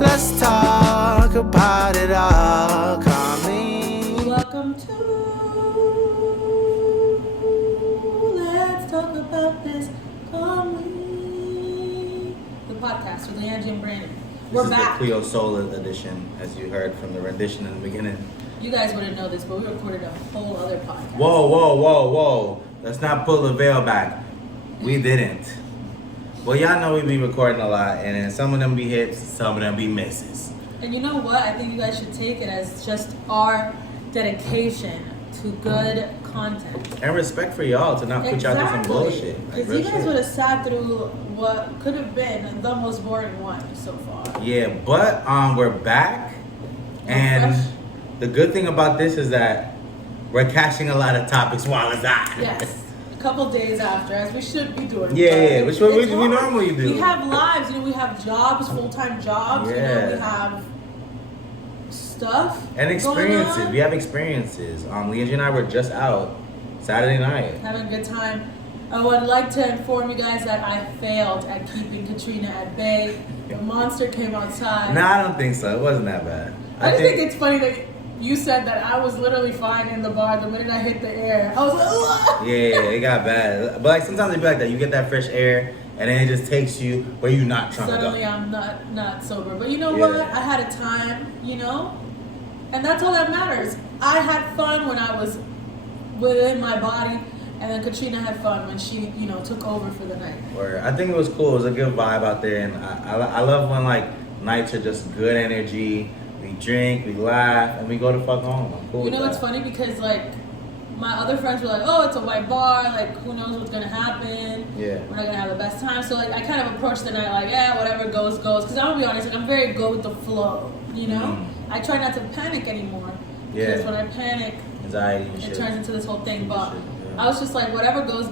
Let's talk about it all calmly. Welcome to Let's Talk About This Calmly, the podcast with Leanne and Brandon. We're back. This is the Cleo Solar edition, as you heard from the rendition in the beginning. You guys wouldn't know this, but we recorded a whole other podcast. Whoa. Let's not pull the veil back. We didn't. Well, y'all know we be recording a lot, and then some of them be hits, some of them be misses. And you know what? I think you guys should take it as just our dedication to good content. And respect for y'all to not put y'all through some bullshit. Because you guys would have sat through what could have been the most boring one so far. Yeah, but we're back, and the good thing about this is that we're catching a lot of topics while it's hot. Yes. Couple days after, as we should be doing. Yeah, which what we normally do. We have lives, we have jobs, full-time jobs, we have stuff and experiences. We have experiences. Leanne and I were just out Saturday night. Having a good time. I would like to inform you guys that I failed at keeping Katrina at bay. The monster came outside. No, I don't think so. It wasn't that bad. I just think it's funny that you said that I was literally fine in the bar the minute I hit the air. I was like, "Ugh." Yeah, it got bad. But like sometimes it be like that. You get that fresh air, and then it just takes you where you're not trying Suddenly to go. I'm not sober. But you know what? I had a time, and that's all that matters. I had fun when I was within my body, and then Katrina had fun when she, took over for the night. Or I think it was cool. It was a good vibe out there, and I love when like nights are just good energy. We drink, we laugh, and we go to fuck home. I'm cool. It's funny because like my other friends were like, "Oh, it's a white bar. Like, who knows what's gonna happen? Yeah, we're not gonna have the best time." So like, I kind of approached the night like, "Yeah, whatever goes." Because I'm gonna be honest, like I'm very go with the flow. I try not to panic anymore. Because when I panic, anxiety and it turns into this whole thing. But I was just like, whatever goes. I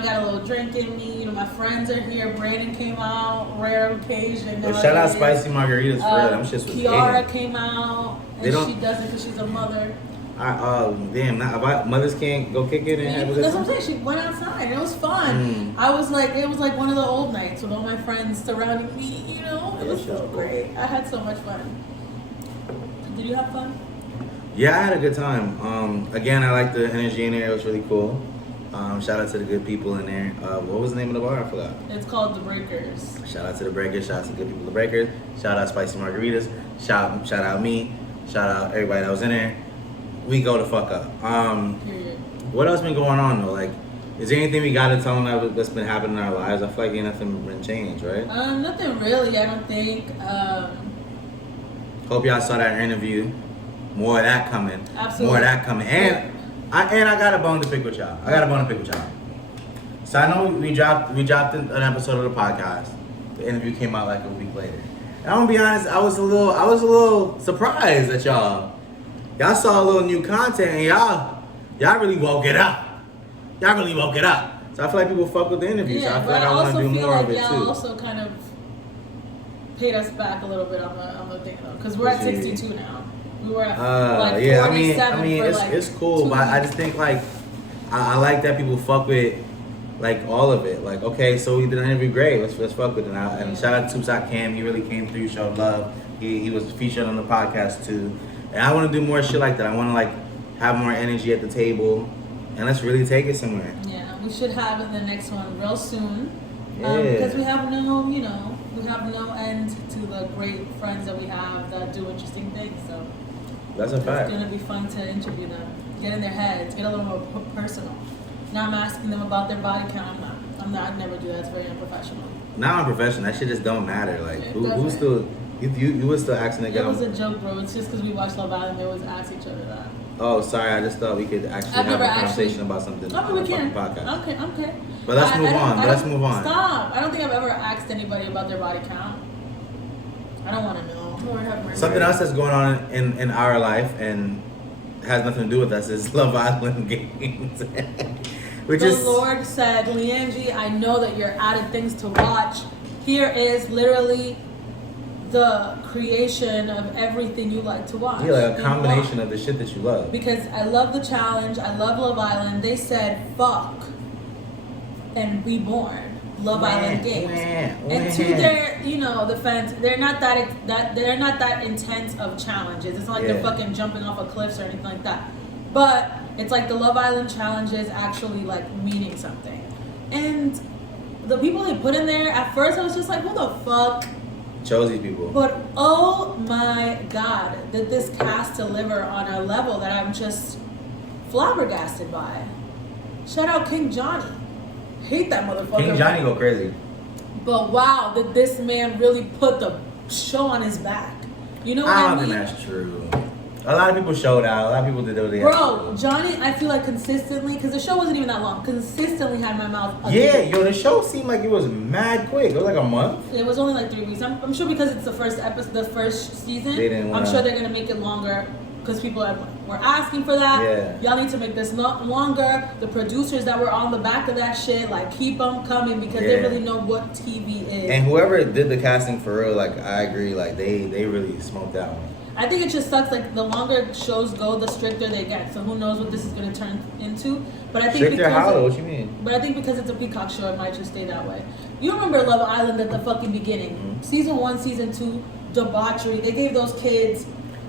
got a little drink in me. My friends are here. Brandon came out, rare occasion. Well, shout out Spicy Margaritas for real. Them shits was Kiara came out, and she doesn't because she's a mother. Mothers can't go kick it and have a good That's what I'm saying. She went outside, and it was fun. I was like, it was like one of the old nights with all my friends surrounding me. It was so great. I had so much fun. Did you have fun? Yeah, I had a good time. Again, I like the energy in there. It was really cool. Shout out to the good people in there. What was the name of the bar? I forgot. It's called The Breakers. Shout out to the Breakers. Shout out to the good people, the Breakers. Shout out Spicy Margaritas. Shout out me. Shout out everybody that was in there. We go the fuck up. Period. What else been going on though? Like, is there anything we gotta tell them that's been happening in our lives? I feel like ain't nothing been changed, right? Nothing really. I don't think. Hope y'all saw that interview. More of that coming. Absolutely. More of that coming. And I got a bone to pick with y'all. So I know we dropped an episode of the podcast. The interview came out like a week later. And I'm gonna be honest, I was a little surprised at y'all. Y'all saw a little new content and y'all really woke it up. So I feel like people fuck with the interview. So I feel like I want to do more of it too. Y'all also kind of paid us back a little bit on the thing though, because we're at 62 now. We were at like 47 it's cool, but I just think like I like that people fuck with like all of it. Like, okay, so we did an interview, great. Let's fuck with it now. And shout out to Tubesock Cam, he really came through, showed love. He was featured on the podcast too. And I want to do more shit like that. I want to like have more energy at the table, and let's really take it somewhere. Yeah, we should have the next one real soon. Yeah. Because we have no, we have no end to the great friends that we have that do interesting things. So that's a fact. It's gonna be fun to interview them, get in their heads, get a little more personal. Now I'm asking them about their body count. I'd never do that. It's very unprofessional. Not unprofessional. That shit just don't matter. Like who's still you was still asking again. It was a joke, bro. It's just because we watch Love Island, they always ask each other that. Oh, sorry. I just thought we could actually have a conversation about something on we the can. podcast. Okay. But let's move on. Stop. I don't think I've ever asked anybody about their body count. I don't want to know. Lord have mercy. Something else that's going on in our life and has nothing to do with us is Love Island games. The Lord said, Leanne, I know that you're added things to watch. Here is literally the creation of everything you like to watch. Yeah, like a combination of the shit that you love. Because I love the challenge. I love Love Island. They said, fuck and be born. Love Island games. And to their, defense, they're not that intense of challenges. It's not like they're fucking jumping off of cliffs or anything like that. But it's like the Love Island challenges actually like meaning something. And the people they put in there, at first I was just like, who the fuck chose these people? But oh my god, did this cast deliver on a level that I'm just flabbergasted by. Shout out King Johnny. Hate that motherfucker. King Johnny go crazy. But wow, did this man really put the show on his back? You know what I I don't mean? think that's true. A lot of people showed out. A lot of people did what they had to do. Johnny, I feel like consistently, because the show wasn't even that long, consistently had my mouth again. Yeah, the show seemed like it was mad quick. It was like a month. It was only like 3 weeks. I'm sure because it's the first episode, the first season. I'm sure they're gonna make it longer because people were asking for that. Yeah. Y'all need to make this longer. The producers that were on the back of that shit, like, keep them coming because they really know what TV is. And whoever did the casting for real, like, I agree, like, they really smoked that one. I think it just sucks. Like, the longer shows go, the stricter they get. So who knows what this is going to turn into? But I think stricter how? What you mean? But I think because it's a Peacock show, it might just stay that way. You remember Love Island at the fucking beginning? Mm-hmm. Season 1, Season 2, debauchery. They gave those kids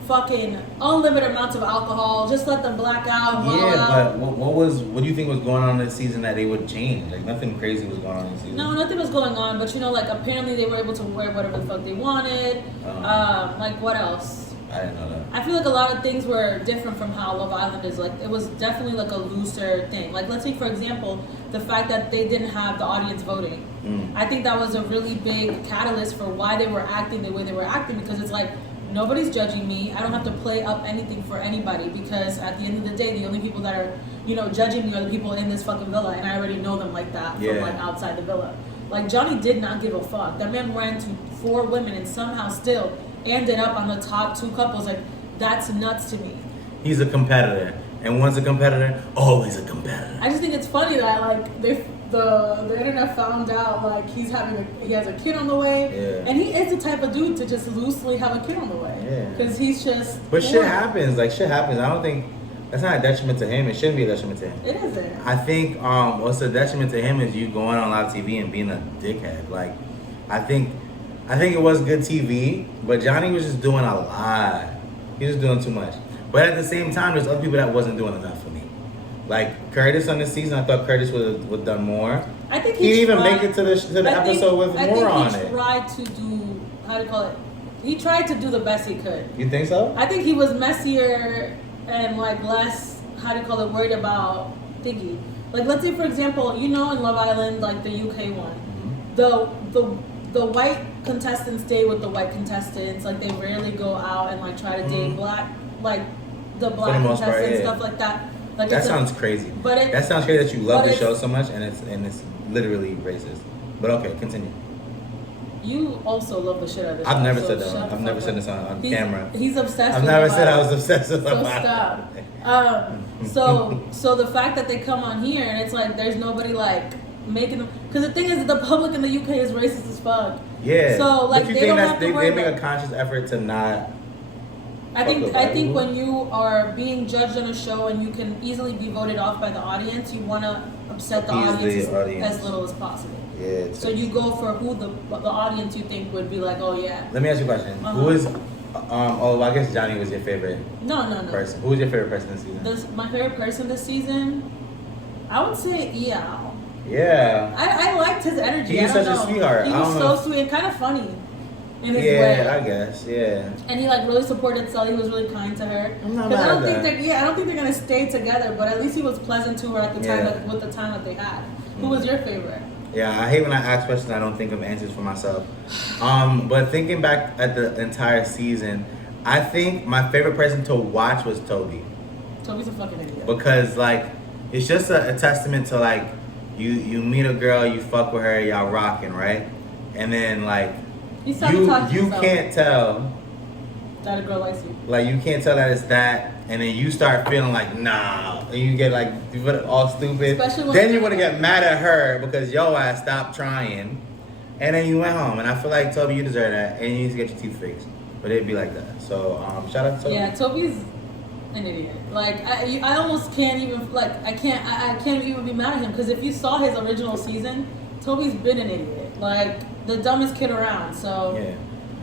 fucking unlimited amounts of alcohol. Just let them black out. Yeah, but what do you think was going on this season that they would change? Like, nothing crazy was going on this season. No, nothing was going on. But like, apparently they were able to wear whatever the fuck they wanted. Like, what else? I didn't know that. I feel like a lot of things were different from how Love Island is. Like, it was definitely like a looser thing. Like, let's take, for example, the fact that they didn't have the audience voting. I think that was a really big catalyst for why they were acting the way they were acting, because it's like, nobody's judging me. I don't have to play up anything for anybody, because at the end of the day, the only people that are, judging me are the people in this fucking villa, and I already know them like that from like outside the villa. Like, Johnny did not give a fuck. That man ran to 4 women and somehow still ended up on the top 2 couples. Like, that's nuts to me. He's a competitor, and once a competitor, always a competitor. I just think it's funny that like the internet found out like he has a kid on the way, and he is the type of dude to just loosely have a kid on the way, because he's just. But shit happens. Like, shit happens. I don't think that's not a detriment to him. It shouldn't be a detriment to him. It isn't. I think what's a detriment to him is you going on live TV and being a dickhead. Like, I think it was good TV, but Johnny was just doing a lot. He was doing too much. But at the same time, there's other people that wasn't doing enough for me. Like Curtis on this season, I thought Curtis would have done more. I think he didn't even make it to the episode with more on it. He tried to do, how do you call it? He tried to do the best he could. You think so? I think he was messier and like less, how do you call it, worried about thingy. Like, let's say, for example, in Love Island, like the UK one, the white contestants stay with the white contestants. Like, they rarely go out and like try to date black, like the black contestants, stuff like that. Like, that sounds crazy. But that sounds crazy that you love the show so much and it's literally racist. But okay, continue. You also love the shit out of this. I've never said that. I've never said this on camera. He's obsessed. I've never said I was obsessed with so stop. So the fact that they come on here and it's like there's nobody like making them, because the thing is the public in the UK is racist as fuck. Yeah. So like they don't have to worry. They make a conscious effort to not. I think when you are being judged on a show and you can easily be voted off by the audience, you want to upset the audience as little as possible. Yeah. So you go for who the audience you think would be like, oh yeah. Let me ask you a question. Who is? I guess Johnny was your favorite. No. Person. Who was your favorite person this season? My favorite person this season, I would say Iao. Yeah. I liked his energy. He's such a sweetheart. He was so sweet and kind of funny. In his way. I guess, yeah. And he like really supported Sally. He was really kind to her. I'm not mad at that. I don't think they're gonna stay together. But at least he was pleasant to her at the time, with the time that they had. Who was your favorite? Yeah, I hate when I ask questions I don't think of answers for myself. But thinking back at the entire season, I think my favorite person to watch was Toby. Toby's a fucking idiot. Because like, it's just a testament to like, you meet a girl, you fuck with her, y'all rocking, right? And then like. You can't tell that a girl likes you. Like, you can't tell that it's that, and then you start feeling like nah, and you get like all stupid. Then you want to get mad at her because yo ass stopped trying, and then you went home. And I feel like Toby, you deserve that, and you need to get your teeth fixed. But it'd be like that. So shout out to Toby. Yeah, Toby's an idiot. Like I almost can't even I can't even be mad at him, because if you saw his original season, Toby's been an idiot. Like, the dumbest kid around. So, Yeah.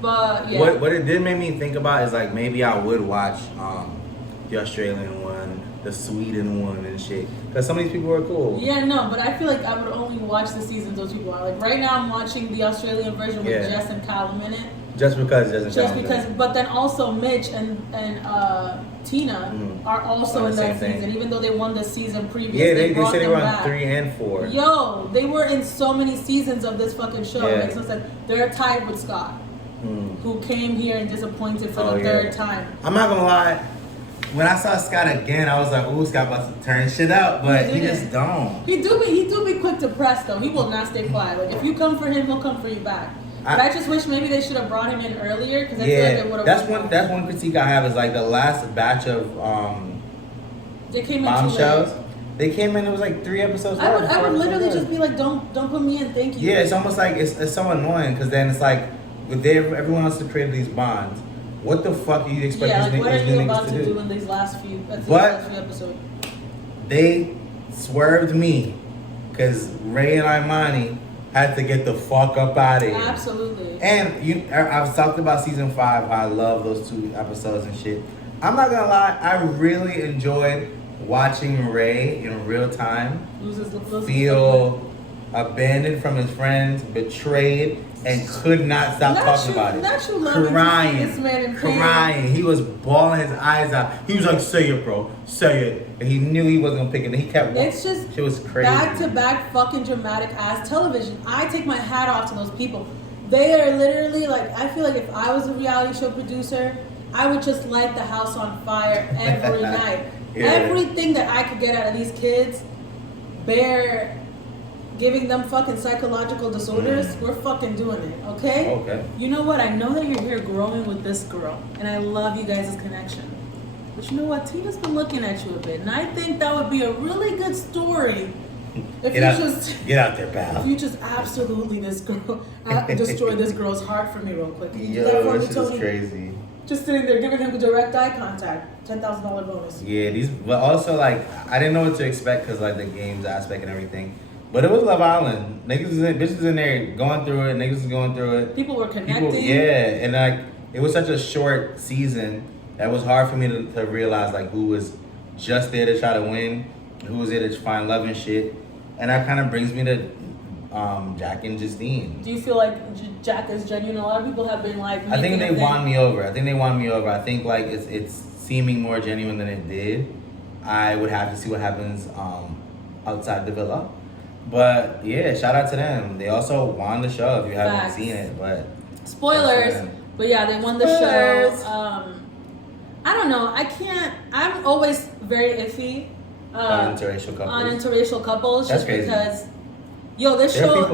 but, yeah. What it did make me think about is, like, maybe I would watch the Australian one, the Sweden one and shit. Because some of these people are cool. Yeah, no, but I feel like I would only watch the seasons those people are. Like, right now I'm watching the Australian version with Jess and Callum in it. Just because but then also Mitch and Tina are also in that season, even though they won the season previous. Yeah, they said they were on back. 3 and 4. Yo, they were in so many seasons of this fucking show. Yeah. It makes no sense. They're tied with Scott, who came here and disappointed for the third time. I'm not gonna lie. When I saw Scott again, I was like, "Ooh, Scott about to turn shit up," but he just don't. He do be quick to press though. He will not stay quiet. Like if you come for him, he'll come for you back. But I just wish maybe they should have brought him in earlier because I feel like it would have. That's one critique I have is like the last batch of they came in bombshells. too late. They came in. It was like 3 episodes. I would literally just be like, don't put me in. Thank you. Yeah, it's almost like it's so annoying because then it's like with everyone else that created these bonds. What the fuck do you expect like, these what are you niggas about to to do in these last few episodes? They swerved me because Ray and Imani had to get the fuck up out of here. Absolutely. And I've talked about season 5, how I love those 2 episodes and shit. I'm not gonna lie, I really enjoyed watching Ray in real time feel abandoned from his friends, betrayed, and could not stop talking about it. Crying. He was bawling his eyes out. He was like, "Say it, bro. Say it." And he knew he wasn't gonna pick it. And he kept walking. It's just it was crazy. Back to back fucking dramatic ass television. I take my hat off to those people. They are literally like, I feel like if I was a reality show producer, I would just light the house on fire every night. Yeah. Everything that I could get out of these kids, they're giving them fucking psychological disorders. We're fucking doing it, okay? Okay. You know what? I know that you're here growing with this girl, and I love you guys' connection. But you know what? Tina's been looking at you a bit, and I think that would be a really good story if get out there, pal. If you just absolutely destroy this girl's heart for me real quick. Yo, this is crazy. Just sitting there giving him direct eye contact, $10,000 bonus. Yeah, but also like I didn't know what to expect because like the games aspect and everything. But it was Love Island. Bitches in there going through it. Niggas was going through it. People were connecting. And like it was such a short season that it was hard for me to realize like who was just there to try to win, who was there to find love and shit. And that kind of brings me to Jack and Justine. Do you feel like Jack is genuine? A lot of people have been like. I think they won me over. I think like it's seeming more genuine than it did. I would have to see what happens outside the villa. But yeah, shout out to them. They also won the show if you haven't seen it. But spoilers. But yeah, they won the show. I don't know. I'm always very iffy on interracial couples. That's just crazy. Because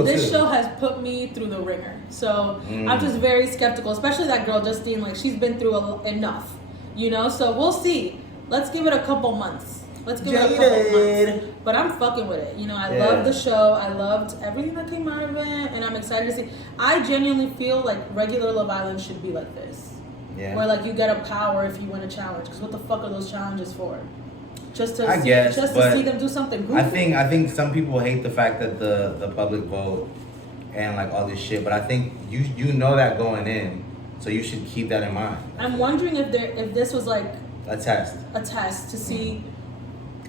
this show has put me through the ringer. So I'm just very skeptical, especially that girl Justine. Like she's been through enough, you know. So we'll see. Let's give it a couple months. But I'm fucking with it. You know, I love the show. I loved everything that came out of it, and I'm excited to see. I genuinely feel like regular Love Island should be like this. Yeah. Where like you get a power if you win a challenge. Because what the fuck are those challenges for? Just to see them do something goofy. I think some people hate the fact that the public vote and like all this shit, but I think you know that going in, so you should keep that in mind. I'm wondering if this was like a test to see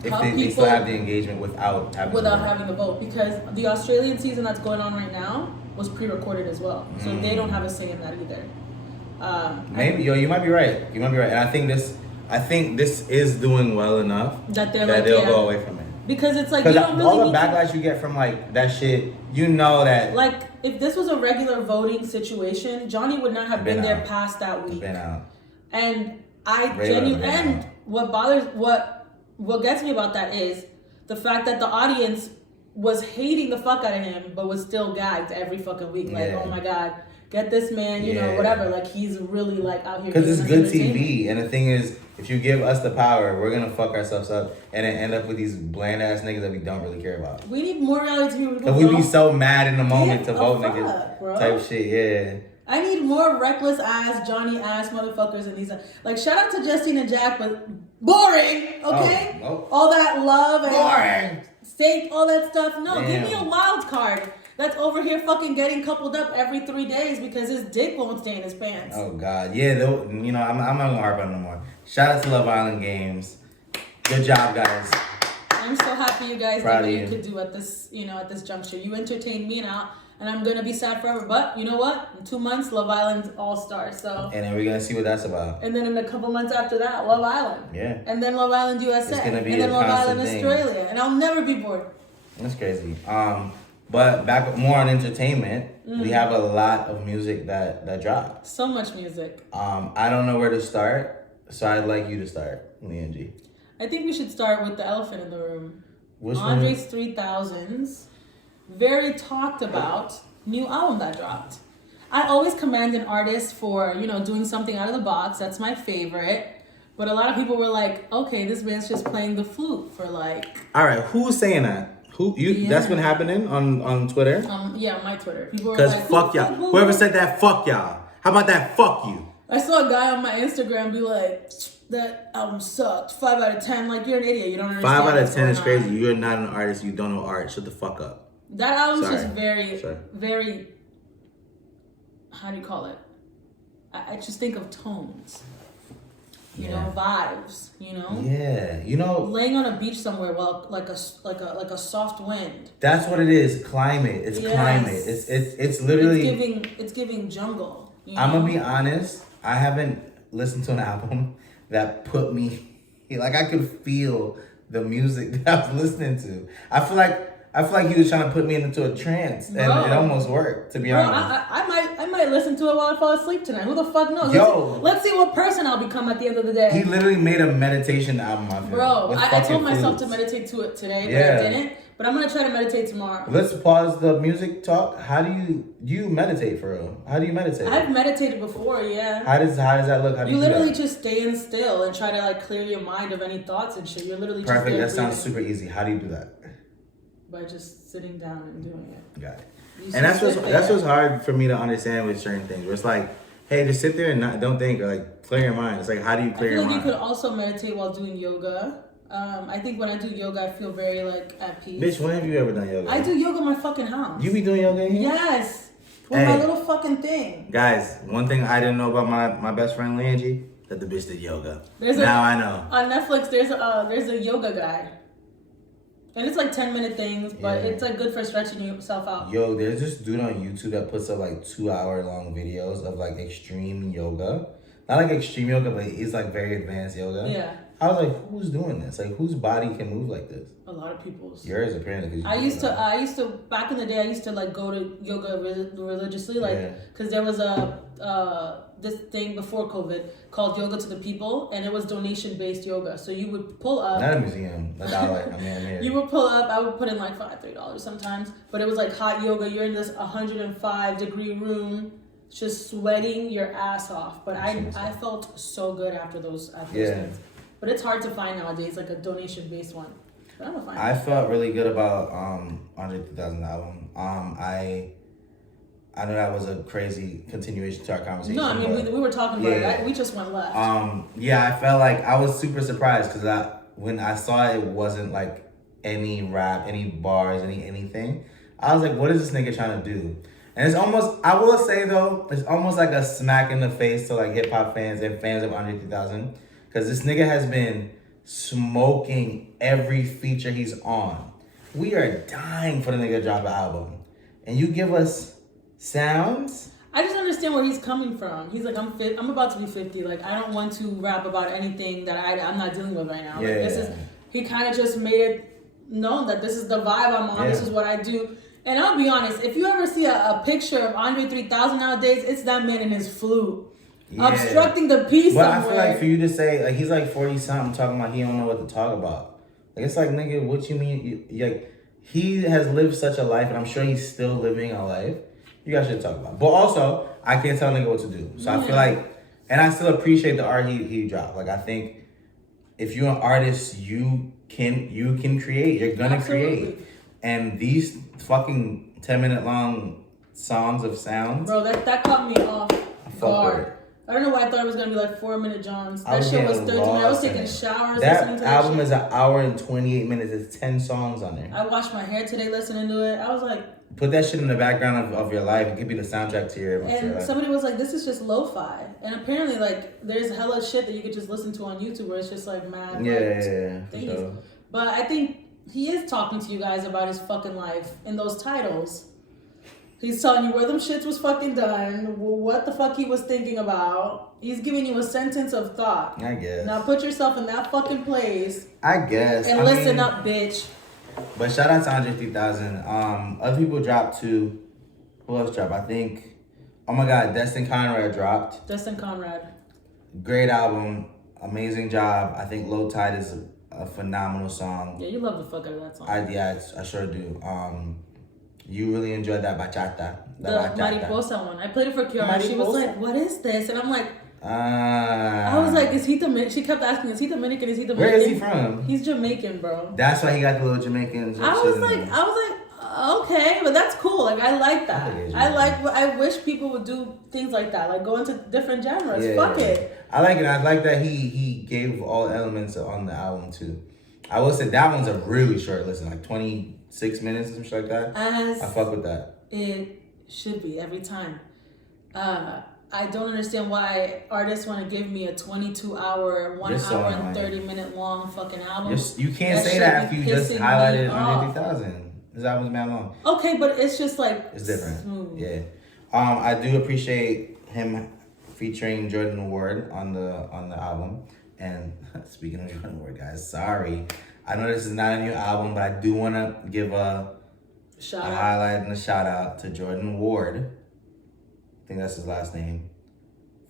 if they still have the engagement without having the vote, because the Australian season that's going on right now was pre-recorded as well, so they don't have a say in that either. Maybe you might be right, and I think this is doing well enough that they'll go away from it. Because it's like you don't really all the backlash you get from like that shit, you know that. Like if this was a regular voting situation, Johnny would not have been there past that week. Been out. And what gets me about that is the fact that the audience was hating the fuck out of him, but was still gagged every fucking week. Like, oh my God, get this man, you know, whatever. Like, he's really like out here. Because it's good TV. And the thing is, if you give us the power, we're going to fuck ourselves up and then end up with these bland ass niggas that we don't really care about. We need more reality TV. Because we be so mad in the moment to vote niggas. Bro. Type shit, yeah. I need more reckless ass, Johnny ass motherfuckers in these. Like, shout out to Justine and Jack, but boring, okay? All that love and boring. fake, all that stuff. No, give me a wild card. that's over here fucking getting coupled up every 3 days because his dick won't stay in his pants. Oh God, yeah. You know, I'm not gonna harp on it no more. Shout out to Love Island Games. Good job, guys. I'm so happy you guys Proud did what of you you. could do at this, at this juncture. You entertained me now, and I'm gonna be sad forever. But you know what? In 2 months, Love Island All Star. So. And then we're gonna see what that's about. And then in a couple months after that, Love Island. Yeah. And then Love Island USA. It's gonna be and then a Love constant Island thing. Australia. And I'll never be bored. That's crazy. But back more on entertainment, we have a lot of music that dropped. So much music. I don't know where to start, so I'd like you to start, Leangie. I think we should start with the elephant in the room. Which Andre's 3000's very talked about new album that dropped. I always commend an artist for, doing something out of the box. That's my favorite. But a lot of people were like, okay, this man's just playing the flute for like... All right, who's saying that? Yeah. That's been happening on Twitter? Yeah, my Twitter. People were Because like, fuck y'all. Whoever said that, fuck y'all. How about that, fuck you? I saw a guy on my Instagram be like, that album sucked. 5 out of 10. Like, you're an idiot. You don't understand. 5 out of what's 10 is going on. crazy. You're not an artist. You don't know art. Shut the fuck up. That album's Sorry. just very, Sorry. very, how do you call it? I just think of tones. You know, vibes, Yeah, laying on a beach somewhere, like a soft wind. that's what it is. Climate. It's Yes. climate. It's literally. It's giving jungle. I'm gonna be honest. I haven't listened to an album that put me like I could feel the music that I was listening to. I feel like he was trying to put me into a trance, and Bro. it almost worked. To be Bro, honest, I might listen to it while I fall asleep tonight. Who the fuck knows? Yo. Let's see what person I'll become at the end of the day. he literally made a meditation album. I feel, Bro, with I fucking told myself to flutes. meditate to it today, Yeah. but I didn't. But I'm gonna try to meditate tomorrow. Let's pause the music talk. How do you meditate for real? How do you meditate? I've meditated before, yeah. How does that look? How do You do literally that? just staying still and try to like clear your mind of any thoughts and shit. You're literally just Perfect. there That sounds breathing super easy. How do you do that? by just sitting down and doing it. Got it. You And just that's sit there. what's hard for me to understand with certain things. Where it's like, hey, just sit there and don't think, or like clear your mind. It's like, how do you I clear feel your like you mind? could also meditate while doing yoga. I think when I do yoga, I feel very like at peace. Bitch, when have you ever done yoga? I do yoga in my fucking house. You be doing yoga in here? Yes. With my Hey. little fucking thing. Guys, one thing I didn't know about my best friend Leangie, that the bitch did yoga. There's Now I know. On Netflix, there's a yoga guy. And it's like 10-minute things, but Yeah. it's like good for stretching yourself out. Yo, there's this dude on YouTube that puts up like 2-hour long videos of like extreme yoga. Not like extreme yoga, but it's like very advanced yoga. Yeah. I was like, who's doing this? Like, whose body can move like this? A lot of people's. Yours apparently. 'Cause you I do used that. to back in the day. I used to like go to yoga religiously, like Yeah. because there was this thing before COVID called Yoga to the People, and it was donation based yoga. So you would pull up. Not a museum, a dollar. I mean, I'm here. You would pull up. I would put in like $3 sometimes, but it was like hot yoga. You're in this 105-degree room, just sweating your ass off. But I felt so good after those things. But it's hard to find nowadays, like a donation based one. But I'm gonna find. I felt really good about Andre 3000 album. I know that was a crazy continuation to our conversation. No, I mean but we were talking about yeah. it. We just went left. Yeah, I felt like I was super surprised because when I saw it wasn't like any rap, any bars, anything. I was like, what is this nigga trying to do? And it's almost, I will say though, it's almost like a smack in the face to like hip hop fans and fans of Andre 3000. Because this nigga has been smoking every feature he's on. We are dying for the nigga to drop an album. And you give us sounds? I just understand where he's coming from. He's like, I'm about to be 50. Like, I don't want to rap about anything that I'm not dealing with right now. Yeah. Like, he kind of just made it known that this is the vibe I'm on. Yeah. This is what I do. And I'll be honest, if you ever see a picture of Andre 3000 nowadays, it's that man in his flute. Yeah. Obstructing the peace But somewhere. I feel like for you to say, like, he's like 40 something talking about he don't know what to talk about. Like, it's like, nigga, what you mean? Like, he has lived such a life, and I'm sure he's still living a life. You guys should talk about it. But also, I can't tell a nigga what to do. So I feel like, and I still appreciate the art he dropped. Like, I think if you're an artist, you can create. You're gonna create. And these fucking 10-minute long songs of sounds. Bro, that caught me off fuck guard. with it. I don't know why I thought it was gonna be like 4-minute Johns. I That was shit was getting 13 minutes. I was lost in taking it. showers listening to That album shit. is 1 hour and 28 minutes. It's 10 songs on there. I washed my hair today listening to it. I was like, put that shit in the background of your life. It could be the soundtrack to your And life. somebody was like, this is just lo-fi. And apparently, like, there's hella shit that you could just listen to on YouTube where it's just like mad. Yeah, for sure. But I think he is talking to you guys about his fucking life in those titles. He's telling you where them shits was fucking done, what the fuck he was thinking about. He's giving you a sentence of thought. I guess. Now put yourself in that fucking place. I guess. And listen up, bitch. But shout out to Andre 3000. Other people dropped too. Who else dropped? I think, oh my God, Destin Conrad dropped. Destin Conrad. Great album. Amazing job. I think Low Tide is a phenomenal song. Yeah, you love the fuck out of that song. I sure do. You really enjoyed that bachata. The Mariposa one. I played it for Kiara. She was like, what is this? And I'm like, I was like, is he Dominican? She kept asking, is he Dominican? Is he Dominican? Where is he from? He's Jamaican, bro. That's why he got the little Jamaican. I was like, okay, but that's cool. Like, I like that. I wish people would do things like that. Like, go into different genres. Yeah, Fuck it. I like it. I like that he gave all elements on the album, too. I will say that one's a really short listen, like 26 minutes or something like that. I fuck with that. It should be every time. I don't understand why artists want to give me a 22-hour, 1 hour and 30-minute long fucking album. You can't say that if you just highlighted Andre 3000. This album's mad long. Okay, but it's just like it's different. Smooth. Yeah. I do appreciate him featuring Jordan Ward on the album. And speaking of Jordan Ward, guys, sorry. I know this is not a new album, but I do want to give a highlight and a shout out to Jordan Ward. I think that's his last name.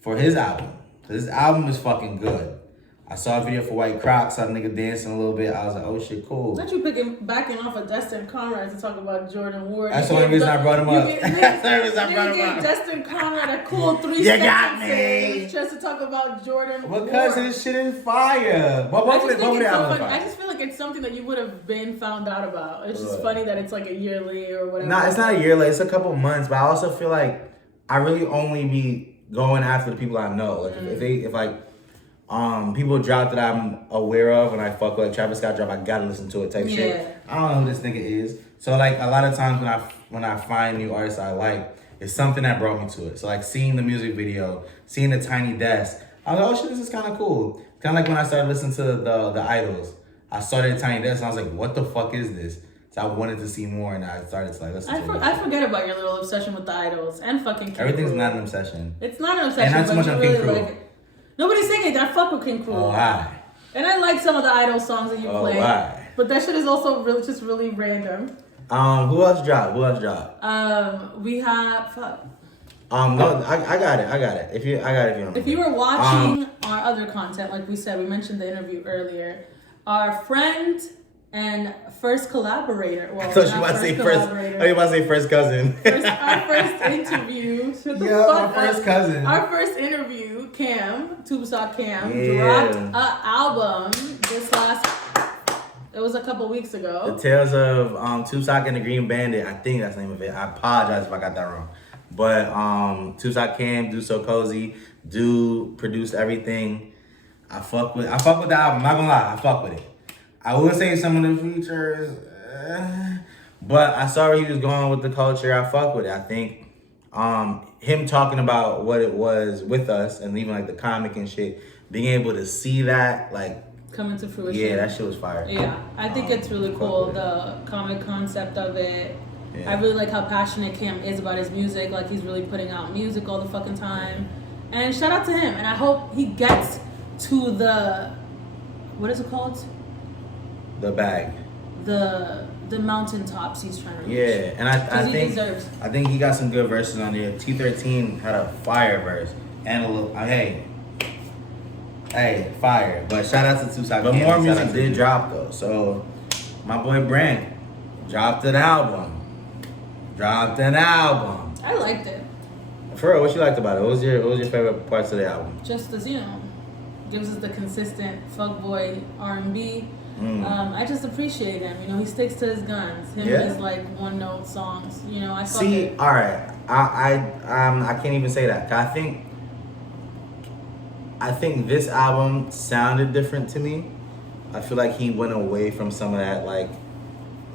For his album. This album is fucking good. I saw a video for White Crocs, saw the nigga dancing a little bit. I was like, oh shit, cool. Not you backing off of Destin Conrad to talk about Jordan Ward. That's the only reason I brought him up. That's the reason I brought him up. Destin Conrad a cool 3 you got me. Just to talk about Jordan Ward. Because his shit is fire. I just feel like it's something that you would have been found out about. It's just funny that it's like a year late or whatever. Nah, it's not a year late. It's a couple months. But I also feel like I really only be going after the people I know. Like if people drop that I'm aware of and I fuck with, like Travis Scott drop, I gotta listen to it type shit. I don't know who this nigga is. So like a lot of times when I find new artists I like, it's something that brought me to it. So like seeing the music video, seeing the tiny desk, I was like, oh shit, this is kind of cool. Kind of like when I started listening to the Idols. I started at tiny desk and I was like, what the fuck is this? So I wanted to see more, and I started to like listen to it. I forget about your little obsession with the Idols and fucking King Everything's Crew. not an obsession. It's not an obsession, and not too much on King Crew. Like, nobody's saying it. I fuck with King Crew. Oh, why? And I like some of the Idol songs that you play. Why? But that shit is also really random. Who else dropped? We have no, I got it. If you don't. If you were watching our other content, like we said, we mentioned the interview earlier. Our friend and first collaborator. Well, I thought you about to say first. Oh, you about to say first cousin. Our first interview. Our first cousin. Our first interview, Cam, Tubesock Cam, dropped an album this last. It was a couple weeks ago. The Tales of Tubesock and the Green Bandit. I think that's the name of it. I apologize if I got that wrong. But Tubesock Cam, Do So Cozy, produced everything. I fuck with the album. I'm not gonna lie, I fuck with it. I would say some of the features, but I saw where he was going with the culture. I fuck with it. I think him talking about what it was with us and even like the comic and shit, being able to see that like coming to fruition. Yeah, that shit was fire. Yeah, I think it's really cool, the comic concept of it. Yeah. I really like how passionate Cam is about his music. Like he's really putting out music all the fucking time. And shout out to him. And I hope he gets to the, what is it called? The bag. The mountaintops he's trying to reach. Yeah, and I think he got some good verses on there. T13 had a fire verse and a little hey, fire. But shout out to Tubesock. But more music did drop though. So my boy Brent dropped an album. I liked it. For real, what you liked about it? What was your favorite parts of the album? Just as gives us the consistent fuckboy R&B. I just appreciate him. He sticks to his guns. Him and his like one note songs. I fuck it. All right. I can't even say that. I think this album sounded different to me. I feel like he went away from some of that like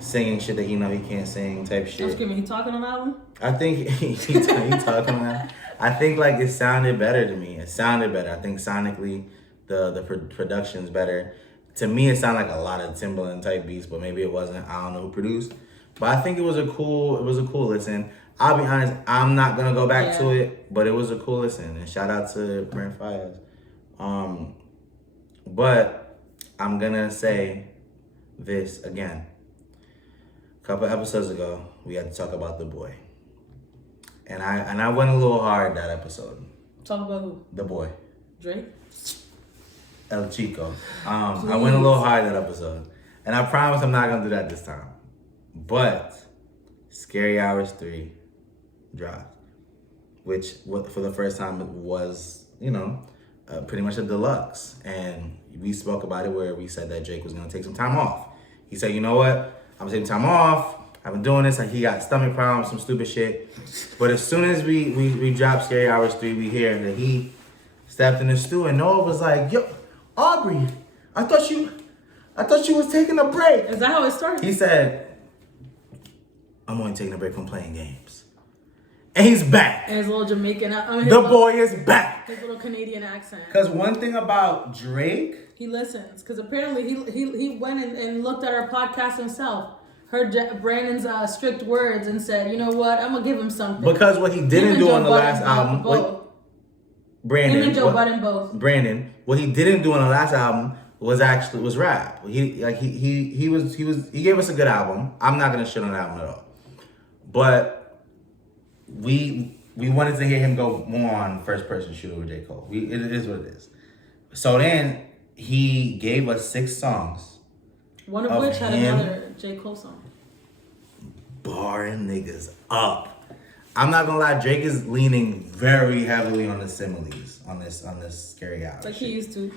singing shit that he know he can't sing type shit. Excuse me, he talking on that one? I think he talking about. I think like it sounded better to me. It sounded better. I think sonically, the production's better. To me, it sounded like a lot of Timbaland type beats, but maybe it wasn't. I don't know who produced, but I think it was a cool listen. I'll be honest, I'm not gonna go back to it, but it was a cool listen. And shout out to Brent Fayez. But I'm gonna say this again. A couple episodes ago, we had to talk about The Boy. And I went a little hard that episode. Talk about who? The Boy. Drake? El Chico. I went a little hard that episode. And I promise I'm not going to do that this time. But Scary Hours 3 dropped. Which, for the first time, it was, pretty much a deluxe. And we spoke about it where we said that Drake was going to take some time off. He said, you know what? I'm taking time off. I've been doing this. Like, he got stomach problems, some stupid shit. But as soon as we dropped Scary Hours 3, we hear that he stepped in the stew and Noah was like, yo, Aubrey, I thought you was taking a break. Is that how it started? He said, I'm only taking a break from playing games. And he's back. And his little Jamaican, the boy is back. His little Canadian accent. Because one thing about Drake, he listens. Because apparently he went and looked at our podcast himself. Heard Brandon's strict words and said, you know what, I'm going to give him something. Because what he didn't do on the last album, Brandon, him and Joe Budden both. Brandon, what he didn't do on the last album was rap. He gave us a good album. I'm not gonna shit on the album at all. But we wanted to hear him go more on first person shooter with J. Cole. It is what it is. So then he gave us 6 songs. One of which had another J. Cole song. Barring niggas up. I'm not gonna lie, Drake is leaning very heavily on the similes on this Scary Hours. Like he used to.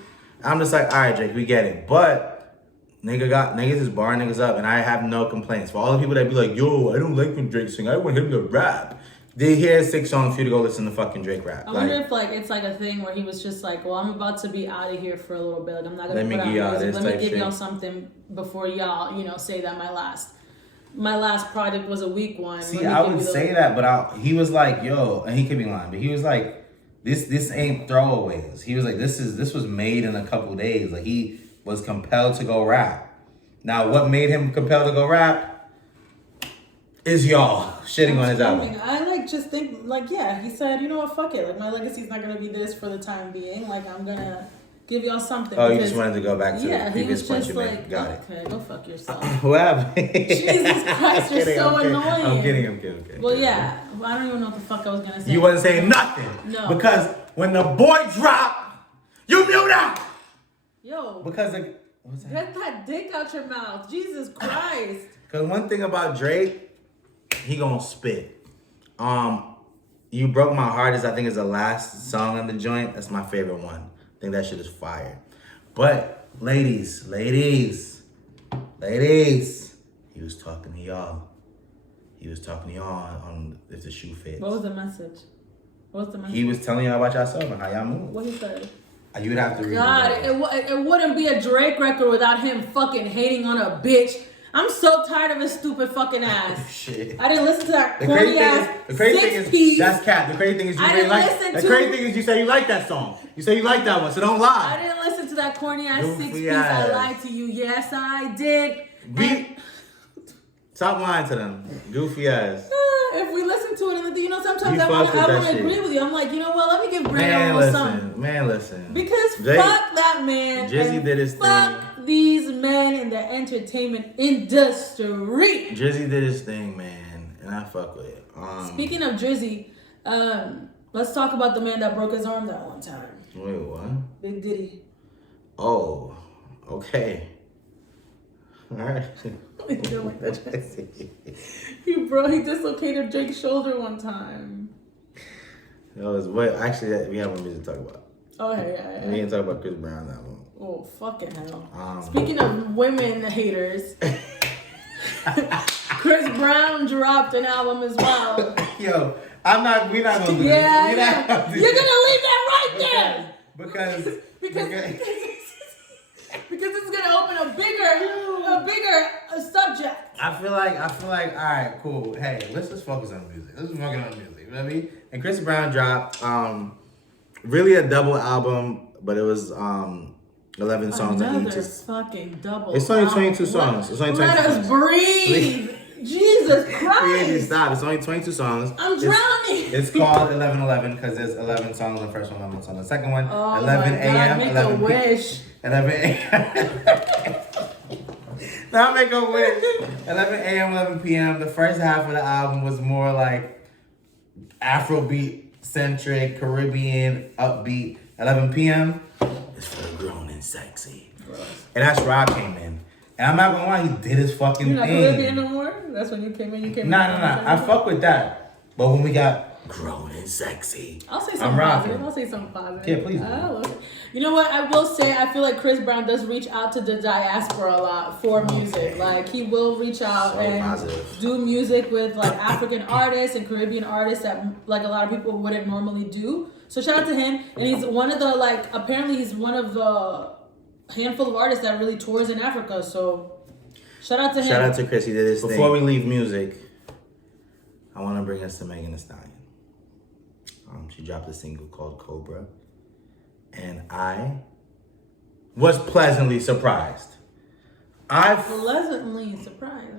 I'm just like, all right, Drake, we get it. But niggas is barring niggas up, and I have no complaints. For all the people that be like, yo, I don't like when Drake sing, I want him to rap. They hear 6 songs for you to go listen to fucking Drake rap. I wonder if it's like a thing where he was just like, well, I'm about to be out of here for a little bit. Like, I'm not gonna put out music. Let me give y'all something before y'all, say that my last project was a weak one. See, I would say that, but he was like, yo, and he could be lying, but he was like, this ain't throwaways. He was like, this was made in a couple of days. Like, he was compelled to go rap. Now, what made him compelled to go rap is y'all shitting on his album. I just think, he said, you know what, fuck it. Like, my legacy's not gonna be this for the time being. Like, I'm gonna give y'all something. Oh, you just wanted to go back to the previous point you made. Got it. Okay, go fuck yourself. What happened? Jesus Christ, you're so annoying. I'm kidding. Well, yeah. I don't even know what the fuck I was gonna say. You wasn't saying nothing. No. Because when the boy dropped, you knew that. Yo. Because get that dick out your mouth. Jesus Christ. Because one thing about Drake, he gonna spit. You Broke My Heart is the last song on the joint. That's my favorite one. I think that shit is fire. But ladies, he was talking to y'all. On if the shoe fits. What was the message? He was telling y'all about yourself and how y'all move. What he said? You would have to read it wouldn't be a Drake record without him fucking hating on a bitch. I'm so tired of his stupid fucking ass. Shit. I didn't listen to that corny ass The crazy thing is that's cap. The crazy thing is you really like. The crazy thing is you say you like that song. You say you like that one, so don't lie. I didn't listen to that corny ass 6-piece. I lied to you. Yes, I did. Stop lying to them. Goofy ass. If we listen to it, and sometimes I want to agree with you. I'm like, you know what? Let me give Brandon something. Man, listen. Because fuck that man. Drizzy did his thing. Fuck these men in the entertainment industry. Drizzy did his thing, man, and I fuck with it. Speaking of Drizzy, let's talk about the man that broke his arm that one time. Wait, what? Big Diddy. Oh, okay. All right. He dislocated Jake's shoulder one time. Actually, we have one music to talk about. Oh, yeah. We didn't talk about Chris Brown that one. Oh, fucking hell. Speaking of women haters, Chris Brown dropped an album as well. Yo, we're not gonna do this. You're gonna leave that right there. Because this is gonna open a bigger subject. I feel like, all right, cool. Hey, let's just focus on music. Let's just focus on music. You know what I mean? And Chris Brown dropped really a double album, but it was 11 songs. Another fucking double. It's only 22 songs. It's only 22 Let us breathe. Jesus Christ. Stop. It's only 22 songs. I'm drowning. It's called 11:11 because there's 11 songs on the first one, 11 songs on the second one. Oh 11 my God, a.m. make 11 a wish. 11 a.m. Now make a wish. 11 a.m. 11 p.m. The first half of the album was more like Afrobeat centric, Caribbean, upbeat. 11 p.m. is for the grown and sexy. And that's where I came in. And I'm not gonna lie, he did his fucking You're not thing. Caribbean no more? That's when you came in? Nah. I fuck with that. But when we got grown and sexy, I'll say something positive. I'll say something positive. Yeah, please do. You know what? I will say, I feel like Chris Brown does reach out to the diaspora a lot for music. Like, he will reach out do music with, like, African artists and Caribbean artists that, like, a lot of people wouldn't normally do. So shout out to him. And he's one of the, like, apparently he's one of the handful of artists that really tours in Africa. So shout out to him. Shout out to Chris. He did his thing. Before we leave music, I want to bring us to Megan Thee Stallion. She dropped a single called Cobra. And I was pleasantly surprised. Pleasantly surprised?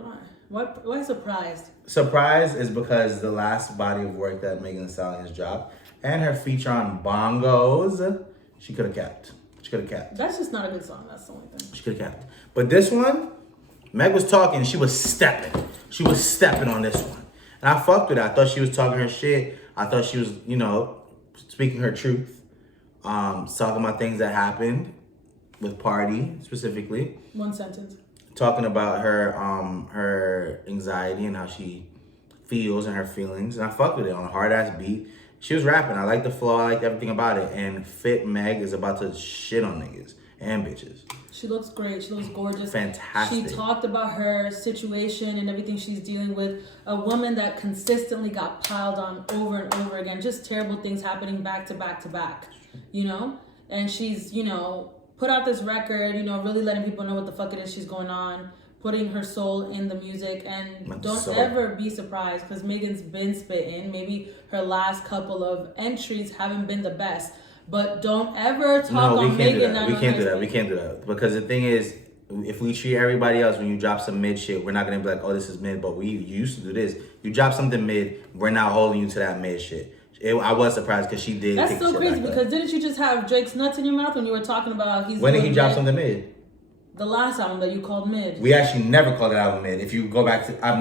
Why? Why surprised? Surprised is because the last body of work that Megan Thee Stallion has dropped and her feature on bongos, she could have kept. That's just not a good song. That's the only thing. She could have kept. But this one, Meg was talking. She was stepping. She was stepping on this one. And I fucked with her. I thought she was talking her shit. I thought she was, speaking her truth. Talking about things that happened with Pardis specifically. One sentence. Talking about her her anxiety and how she feels and her feelings. And I fucked with it on a hard ass beat. She was rapping. I liked the flow. I liked everything about it. And Fit Meg is about to shit on niggas and bitches. She looks great. She looks gorgeous. Fantastic. She talked about her situation and everything she's dealing with. A woman that consistently got piled on over and over again. Just terrible things happening back to back to back. And she's, put out this record, really letting people know what the fuck it is she's going on. Putting her soul in the music, and don't ever be surprised because Megan's been spitting. Maybe her last couple of entries haven't been the best, but don't ever talk on Megan. We can't do that because the thing is, if we treat everybody else when you drop some mid shit, we're not gonna be like, oh, this is mid, but we used to do this. You drop something mid, we're not holding you to that mid shit. I was surprised because she did. That's so crazy because didn't you just have Drake's nuts in your mouth when you were talking about when did he drop something mid? The last album that you called mid. We actually never called it album mid. If you go back to, I've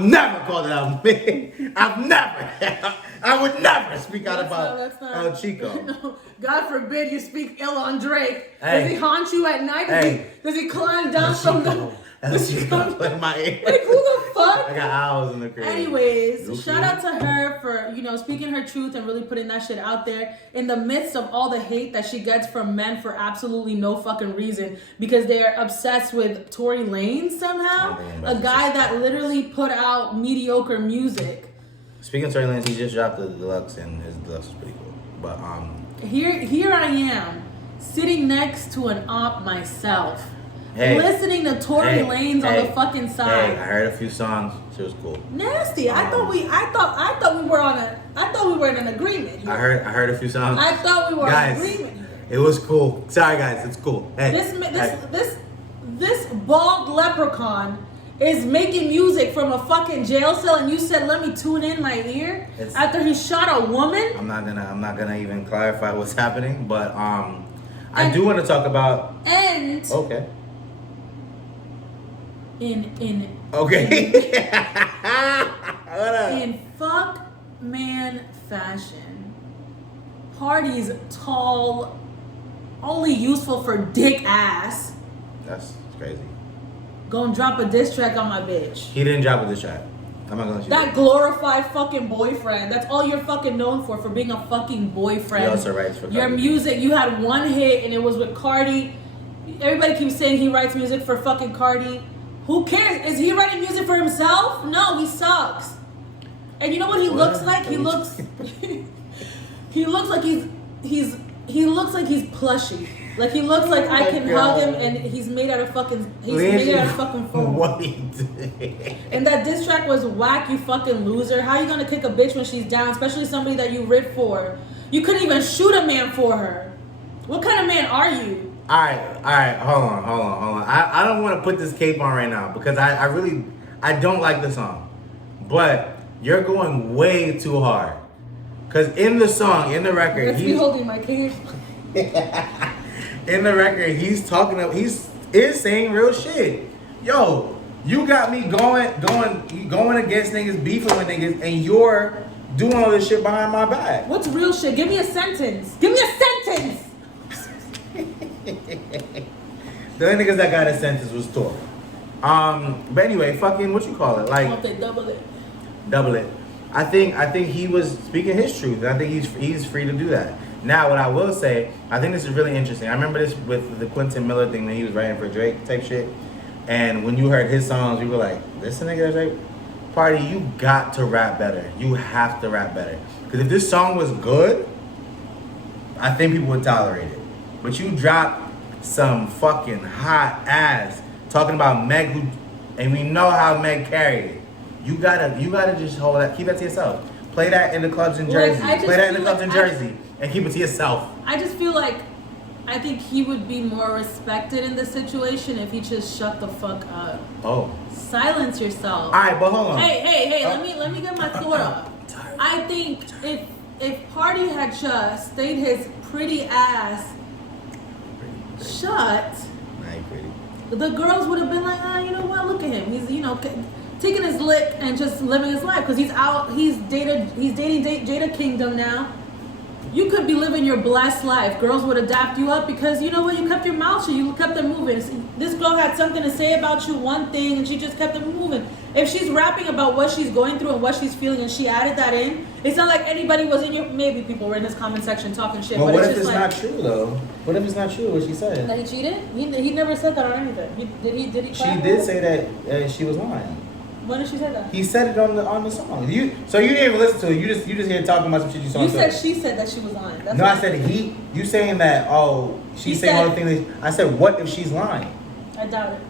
never called it album mid. I would never speak out about El Chico. No, God forbid you speak ill on Drake. Hey. Does he haunt you at night? Does he climb down from the... Does he come in my ear? Like, who the fuck? I got owls in the crib. Anyways, shout out to her for, speaking her truth and really putting that shit out there in the midst of all the hate that she gets from men for absolutely no fucking reason because they are obsessed with Tory Lanez somehow. A guy that literally put out mediocre music. Speaking of Tory Lanez, he just dropped the deluxe and his deluxe is pretty cool. But here I am, sitting next to an op myself. Listening to Tory Lanez on the fucking side. I heard a few songs. She was cool. Nasty. I thought we were in an agreement. I heard a few songs. I thought we were in an agreement. It was cool. Sorry guys, it's cool. Hey, this bald leprechaun is making music from a fucking jail cell, and you said let me tune in my ear after he shot a woman. I'm not gonna even clarify what's happening, but I do want to talk about okay. In fuck man fashion, Pardis tall, only useful for dick ass. That's crazy. Gonna drop a diss track on my bitch. He didn't drop a diss track. I'm not gonna. That glorified fucking boyfriend. That's all you're fucking known for being a fucking boyfriend. He also writes for your music. You had one hit and it was with Cardi. Everybody keeps saying he writes music for fucking Cardi. Who cares? Is he writing music for himself? No, he sucks. And you know what he looks like? He looks like he's he looks like he's plushy. Like he looks like I can hug him, and he's made out of fucking. He's made out of fucking foam. What? And that diss track was whack. You fucking loser. How you gonna kick a bitch when she's down, especially somebody that you ripped for? You couldn't even shoot a man for her. What kind of man are you? All right. Hold on. I don't want to put this cape on right now because I really don't like the song, but you're going way too hard. Cause in the song, in the record, Let's be holding my cape. In the record, he's saying real shit. Yo, you got me going against niggas, beefing with niggas, and you're doing all this shit behind my back. What's real shit? Give me a sentence. Give me a sentence. The only niggas that got a sentence was Tor. But anyway, fucking what you call it? Like I hope they double it. Double it. I think he was speaking his truth. I think he's free to do that. Now, what I will say, I think this is really interesting. I remember this with the Quentin Miller thing when he was writing for Drake type shit. And when you heard his songs, you were like, this nigga that's Drake? Party, you got to rap better. You have to rap better. Because if this song was good, I think people would tolerate it. But you dropped some fucking hot ass talking about Meg, and we know how Meg carried it. You gotta just hold that, keep that to yourself. Play that in the clubs in Jersey. Play that in the clubs in Jersey. And keep it to yourself. I just feel like I think he would be more respected in this situation if he just shut the fuck up. Oh. Silence yourself. All right, but hold on. Hey, let me get my thought up. I think if Pardis had just stayed his pretty ass shut, the girls would have been like, you know what? Look at him. He's taking his lick and just living his life because he's out. He's dating Jada Kingdom now. You could be living your blessed life. Girls would adapt you up because you know what? You kept your mouth shut. You kept them moving. This girl had something to say about you, one thing, and she just kept them moving. If she's rapping about what she's going through and what she's feeling, and she added that in, it's not like anybody was in your. Maybe people were in this comment section talking shit. Well, but what it's if it's just not true though? What if it's not true what she said? That he cheated? He never said that on anything. Did he? She did say that she was lying. When did she say that? He said it on the song. So you didn't even listen to it. You just here talking about some shit you saw. You said she said that she was lying. That's no, I said he. You saying that? Oh, she's saying all the things. I said, what if she's lying? I doubt it.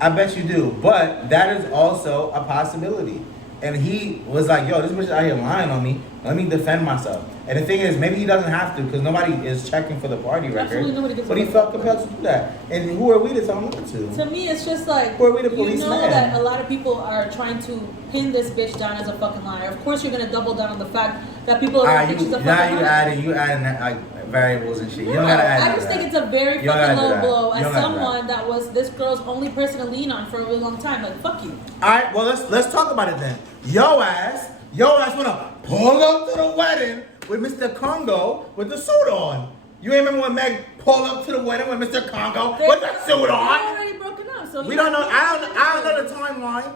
I bet you do, but that is also a possibility. And he was like, yo, this bitch is out here lying on me. Let me defend myself. And the thing is, maybe he doesn't have to because nobody is checking for the party record. But he felt compelled to do that. And who are we to tell him not to? To me, it's just like, who are we, the police you know that a lot of people are trying to pin this bitch down as a fucking liar. Of course, you're going to double down on the fact that people are going to think she's a fucking liar. You adding like variables and shit. You don't gotta add I just think it's a very fucking low blow as someone that was this girl's only person to lean on for a really long time. Like, fuck you. Alright, well let's talk about it then. Yo ass wanna pull up to the wedding with Mr. Congo with the suit on. You ain't remember when Meg pulled up to the wedding with Mr. Congo with the suit on? They're already broken up, so we don't know. I don't know the timeline.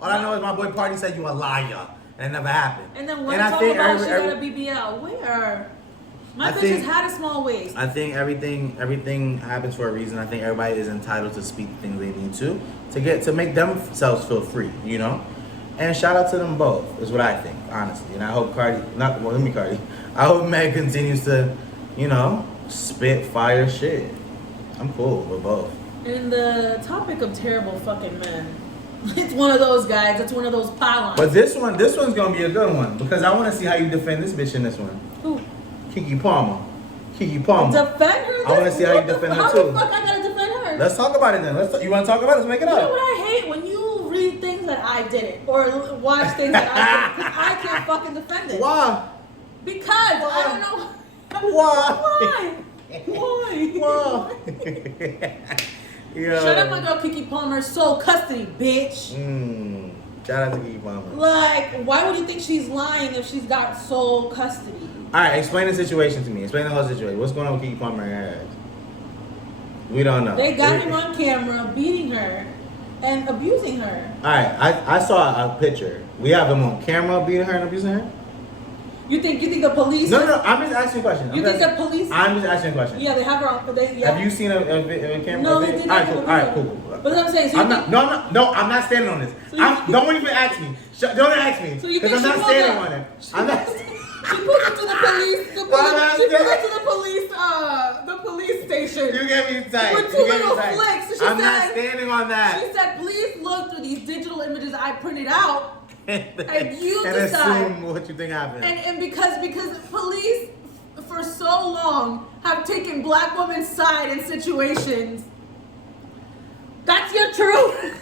All I know is my boy Pardis said you a liar. And it never happened. And then when talk about she got a BBL, where? My bitch has had a small waist. I think everything happens for a reason. I think everybody is entitled to speak the things they need to make themselves feel free, you know? And shout out to them both, is what I think, honestly. And I hope I hope Meg continues to, spit fire shit. I'm cool with both. And the topic of terrible fucking men. It's one of those guys. It's one of those pylons. But this one's gonna be a good one because I want to see how you defend this bitch in this one. Who? Keke Palmer. Defend her? I want to see how you defend her too. How the fuck I gotta defend her? Let's talk about it then. You want to talk about it? Let's make it up. You know what I hate? When you read things that I didn't or watch things that I didn't, because I can't fucking defend it. Why? Because I don't know. Why? Yo. Shut up, my girl Keke Palmers. Sole custody, bitch. Shout out to Keke Palmers. Like, why would you think she's lying if she's got sole custody? All right, explain the situation to me. Explain the whole situation. What's going on with Keke Palmer and her ass? We don't know. They got him on camera beating her and abusing her. All right, I saw a picture. We have him on camera beating her and abusing her? You think the police? No, I'm just asking a question. You think the police? I'm just asking a question. Yeah, they have her on. Have you seen a camera? No, they didn't. All right, cool. But what I'm saying, so I'm not standing on this. Don't even ask me. Don't ask me. So you because think I'm not standing on it. I'm not. She pulls up to the police. She pulls up to the police station. You get me tight. With two little flicks. So I'm not standing on that. She said, please look through these digital images I printed out, and you and decide. assume what you think happened. And because police for so long have taken black women's side in situations. That's your truth.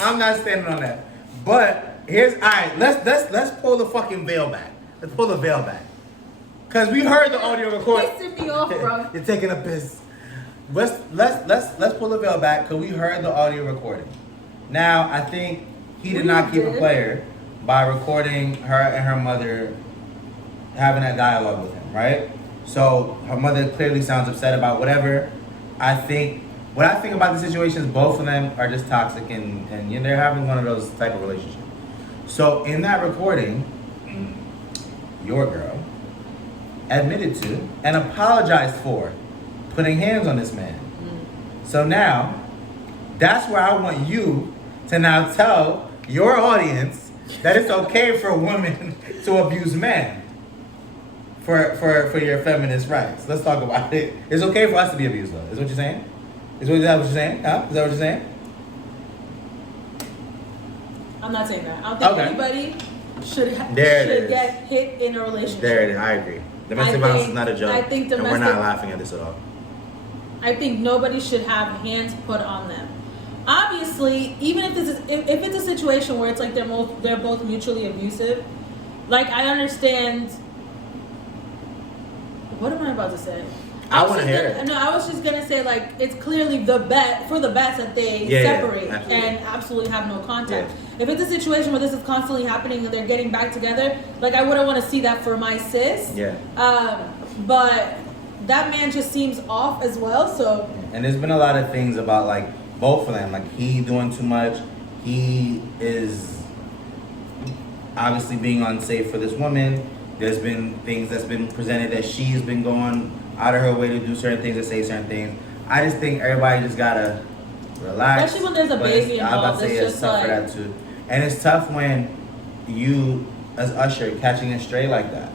I'm not standing on that. But here's alright, let's pull the fucking veil back. Let's pull the veil back. Cause we heard the audio recording. Pissing me off, bro. You're taking a piss. Let's pull the veil back because we heard the audio recording. Now I think he did not keep a player by recording her and her mother having that dialogue with him, right? So her mother clearly sounds upset about whatever. What I think about the situation is both of them are just toxic and they're having one of those type of relationships. So in that recording, your girl admitted to and apologized for putting hands on this man. So now, that's where I want you to now tell your audience that it's okay for women to abuse men for your feminist rights. Let's talk about it. It's okay for us to be abused though, is what you're saying? Is that what you're saying? Huh? Is that what you're saying? I'm not saying that. I don't think anybody should get hit in a relationship. There it is. I agree. Domestic violence is not a joke. And we're not laughing at this at all. I think nobody should have hands put on them. Obviously, even if it's a situation where it's like they're both mutually abusive, like I understand. What am I about to say? I want to hear it. No, I was just gonna say like it's clearly the best that they separate and absolutely have no contact. Yeah. If it's a situation where this is constantly happening and they're getting back together, like I wouldn't want to see that for my sis. Yeah. But that man just seems off as well. So. And there's been a lot of things about like both of them, like he doing too much. He is obviously being unsafe for this woman. There's been things that's been presented that she's been going out of her way to do certain things, to say certain things. I just think everybody just gotta relax. Especially when there's a baby involved. I'm about to say it's tough for that too. And it's tough when you, as Usher, catching a stray like that.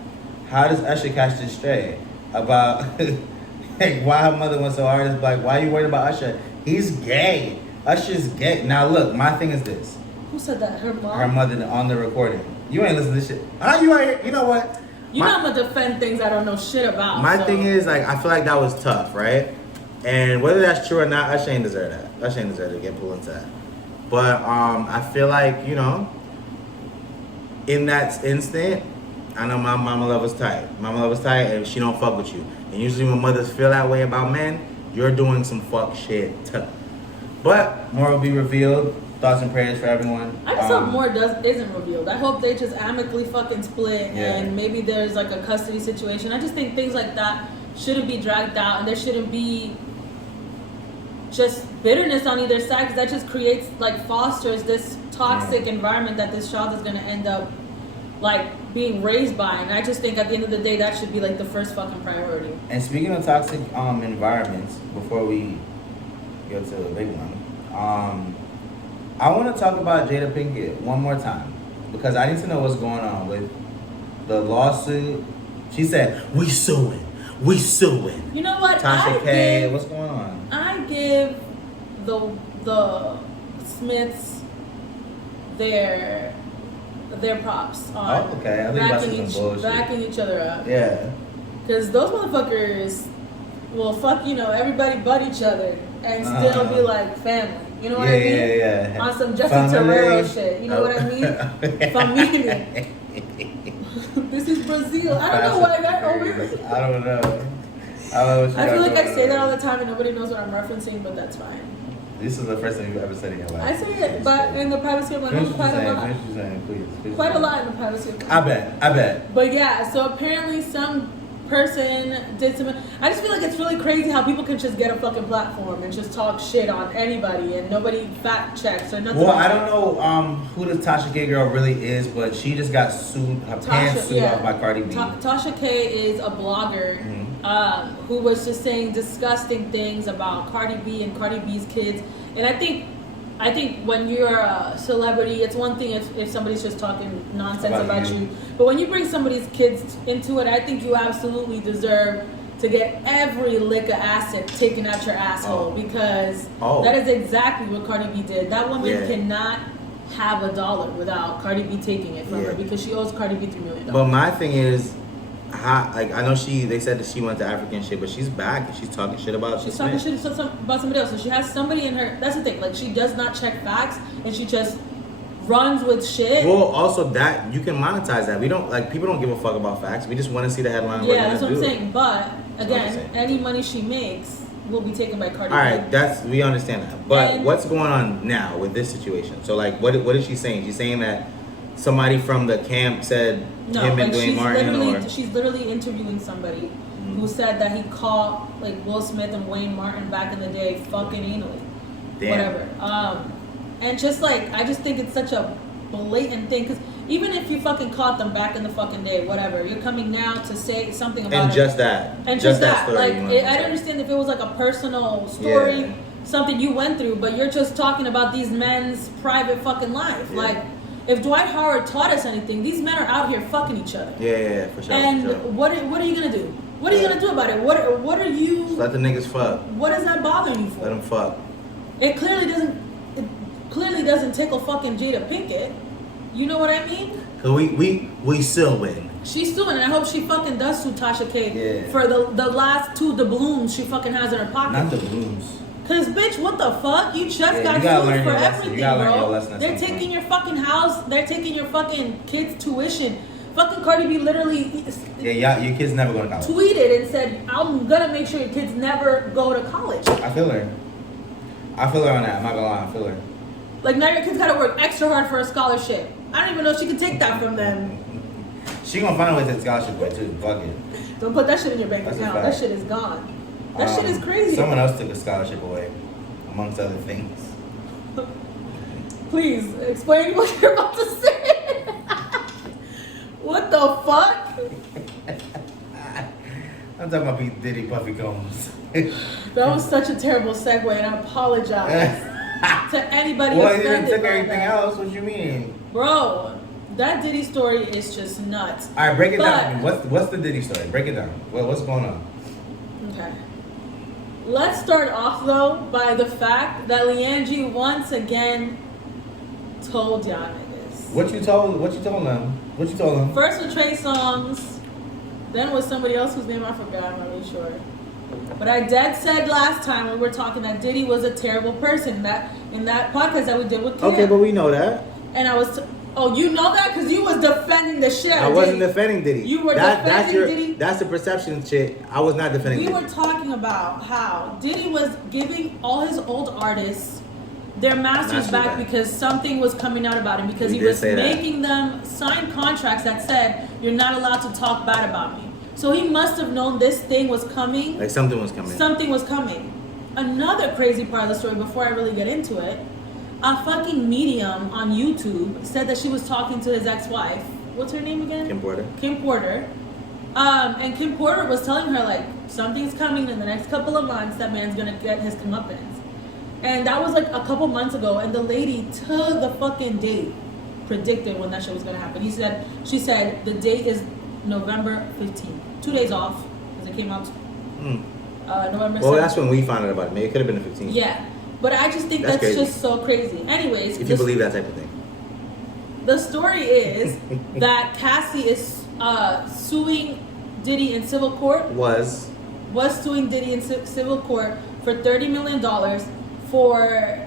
How does Usher catch this stray? About like, why her mother went so hard? It's like, why are you worried about Usher? He's gay. Usher's gay. Now look, my thing is this. Who said that? Her mom? Her mother on the recording. You ain't listening to this shit. You out here, you know what? You know I'm gonna defend things I don't know shit about. My thing is, like, I feel like that was tough, right? And whether that's true or not, Usher ain't deserve that. Usher ain't deserve to get pulled into that. But I feel like, you know, in that instant, I know my mama love was tight. Mama love was tight and she don't fuck with you. And usually when mothers feel that way about men, you're doing some fuck shit too. But more will be revealed. Thoughts and prayers for everyone. I just hope more isn't revealed. I hope they just amicably fucking split and maybe there's like a custody situation. I just think things like that shouldn't be dragged out and there shouldn't be just bitterness on either side because that just creates, like, fosters this toxic environment that this child is going to end up, like, being raised by. And I just think at the end of the day that should be, like, the first fucking priority. And speaking of toxic environments, before we go to the big one, I want to talk about Jada Pinkett one more time because I need to know what's going on with the lawsuit. She said, we suing. You know what? Tasha K, what's going on? I give the Smiths their props on backing each other up. Yeah. Because those motherfuckers will fuck, everybody but each other and still be like family. You know what I mean? Yeah. On some Justin Terrero shit. You know what I mean? Familia. This is Brazil. I don't know why that always. I don't know. I feel like I say that all the time and nobody knows what I'm referencing, but that's fine. This is the first time you've ever said it in your life. I say it, but in the privacy of my home, quite a lot. Please. Quite a lot in the privacy of my home. I bet. But yeah, so apparently some person did some. I just feel like it's really crazy how people can just get a fucking platform and just talk shit on anybody and nobody fact checks or nothing. Well, I don't know who the Tasha K girl really is, but she just got sued. Her pants sued off by Cardi B. Tasha K is a blogger who was just saying disgusting things about Cardi B and Cardi B's kids, and I think I think when you're a celebrity, it's one thing if somebody's just talking nonsense about you. But when you bring somebody's kids into it, I think you absolutely deserve to get every lick of acid taken out your asshole because that is exactly what Cardi B did. That woman cannot have $1 without Cardi B taking it from her because she owes Cardi B $3 million. But my thing is, I know they said that she went to African shit, but she's back and she's talking shit about she's talking shit about somebody else. So she has somebody in her. That's the thing. Like, she does not check facts and she just runs with shit. Well, also that you can monetize that. We don't people don't give a fuck about facts. We just want to see the headline. Yeah, that's what I'm saying. But again, any money she makes will be taken by Cardi B. All right, we understand that. But what's going on now with this situation? So like, what is she saying? She's saying that somebody from the camp said him and Dwayne Martin, she's literally interviewing somebody who said that he caught like Will Smith and Wayne Martin back in the day fucking anally. Damn. Whatever. And just like, I just think it's such a blatant thing because even if you fucking caught them back in the fucking day, whatever, you're coming now to say something about and just that story, like I understand if it was like a personal story, something you went through, but you're just talking about these men's private fucking life. Like, if Dwight Howard taught us anything, these men are out here fucking each other. Yeah, for sure. And for sure. what are you gonna do? What are you gonna do about it? What are you? Just let the niggas fuck. What is that bothering you for? Let them fuck. It clearly doesn't tickle fucking Jada Pinkett. You know what I mean? Cause we still win. She's suing, and I hope she fucking does sue Tasha K for the last 2 doubloons she fucking has in her pocket. Not doubloons. Cause bitch, what the fuck? You just got sued for everything, bro. They're taking your fucking house. They're taking your fucking kids' tuition. Fucking Cardi B literally your kids never go to college. Tweeted and said, I'm gonna make sure your kids never go to college. I feel her on that. I'm not gonna lie, I feel her. Like, now your kids gotta work extra hard for a scholarship. I don't even know if she can take that from them. She gonna find a way to take scholarship away too. Fuck it. Don't put that shit in your bank account. That shit is gone. That shit is crazy. Someone else took a scholarship away, amongst other things. Please explain what you're about to say. What the fuck? I'm talking about P. Diddy Puffy Combs. That was such a terrible segue, and I apologize to anybody well, offended. Well, you took by everything that. else. What you mean, bro? That Diddy story is just nuts. All right, break it down. What's the Diddy story? Break it down. What's going on? Okay. Let's start off though by the fact that Leangie once again told y'all niggas. What you told them? First with Trey Songz, then with somebody else whose name I forgot. I'm not really sure. But I dead said last time when we were talking that Diddy was a terrible person. That in that podcast that we did with Cam. Okay, but we know that. And I was. Oh, you know that because you was defending the shit. I wasn't defending Diddy. You were defending Diddy. That's the perception shit. I was not defending Diddy. We were talking about how Diddy was giving all his old artists their masters back because something was coming out about him because he was making them sign contracts that said you're not allowed to talk bad about me. So he must have known this thing was coming. Like something was coming. Something was coming. Another crazy part of the story before I really get into it. A fucking medium on YouTube said that she was talking to his ex-wife. What's her name again? Kim Porter. And Kim Porter was telling her, like, something's coming in the next couple of months. That man's gonna get his comeuppance. And that was like a couple months ago. And the lady to the fucking date predicted when that shit was gonna happen. She said the date is November 15th. 2 days off because it came out November 7th. Well, that's when we found out about it. Maybe it could have been the 15th. Yeah. But I just think that's just so crazy. Anyways. If you believe that type of thing. The story is that Cassie is suing Diddy in civil court. Was suing Diddy in civil court for $30 million for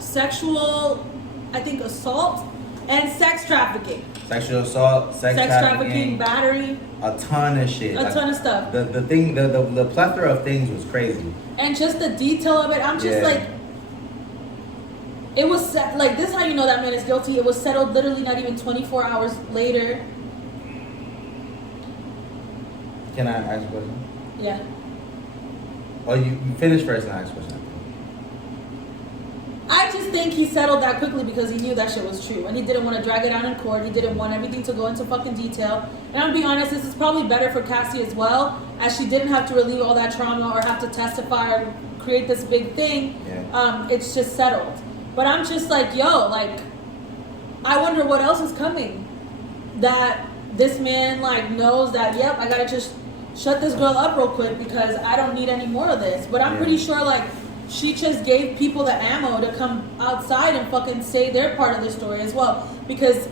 sexual, I think, assault and sex trafficking. Sexual assault, sex trafficking, battery. A ton of shit. A ton of stuff. The plethora of things was crazy. And just the detail of it, I'm just like, it was like, this is how you know that man is guilty. It was settled literally not even 24 hours later. Can I ask a question? Yeah. Oh, you finish first and I ask a question. I just think he settled that quickly because he knew that shit was true. And he didn't want to drag it out in court. He didn't want everything to go into fucking detail. And I'm be honest, this is probably better for Cassie as well, as she didn't have to relieve all that trauma or have to testify or create this big thing. Yeah. It's just settled. But I'm just like, yo, like, I wonder what else is coming. That this man, like, knows that, yep, I gotta just shut this girl up real quick because I don't need any more of this. But I'm pretty sure, like, she just gave people the ammo to come outside and fucking say their part of the story as well. Because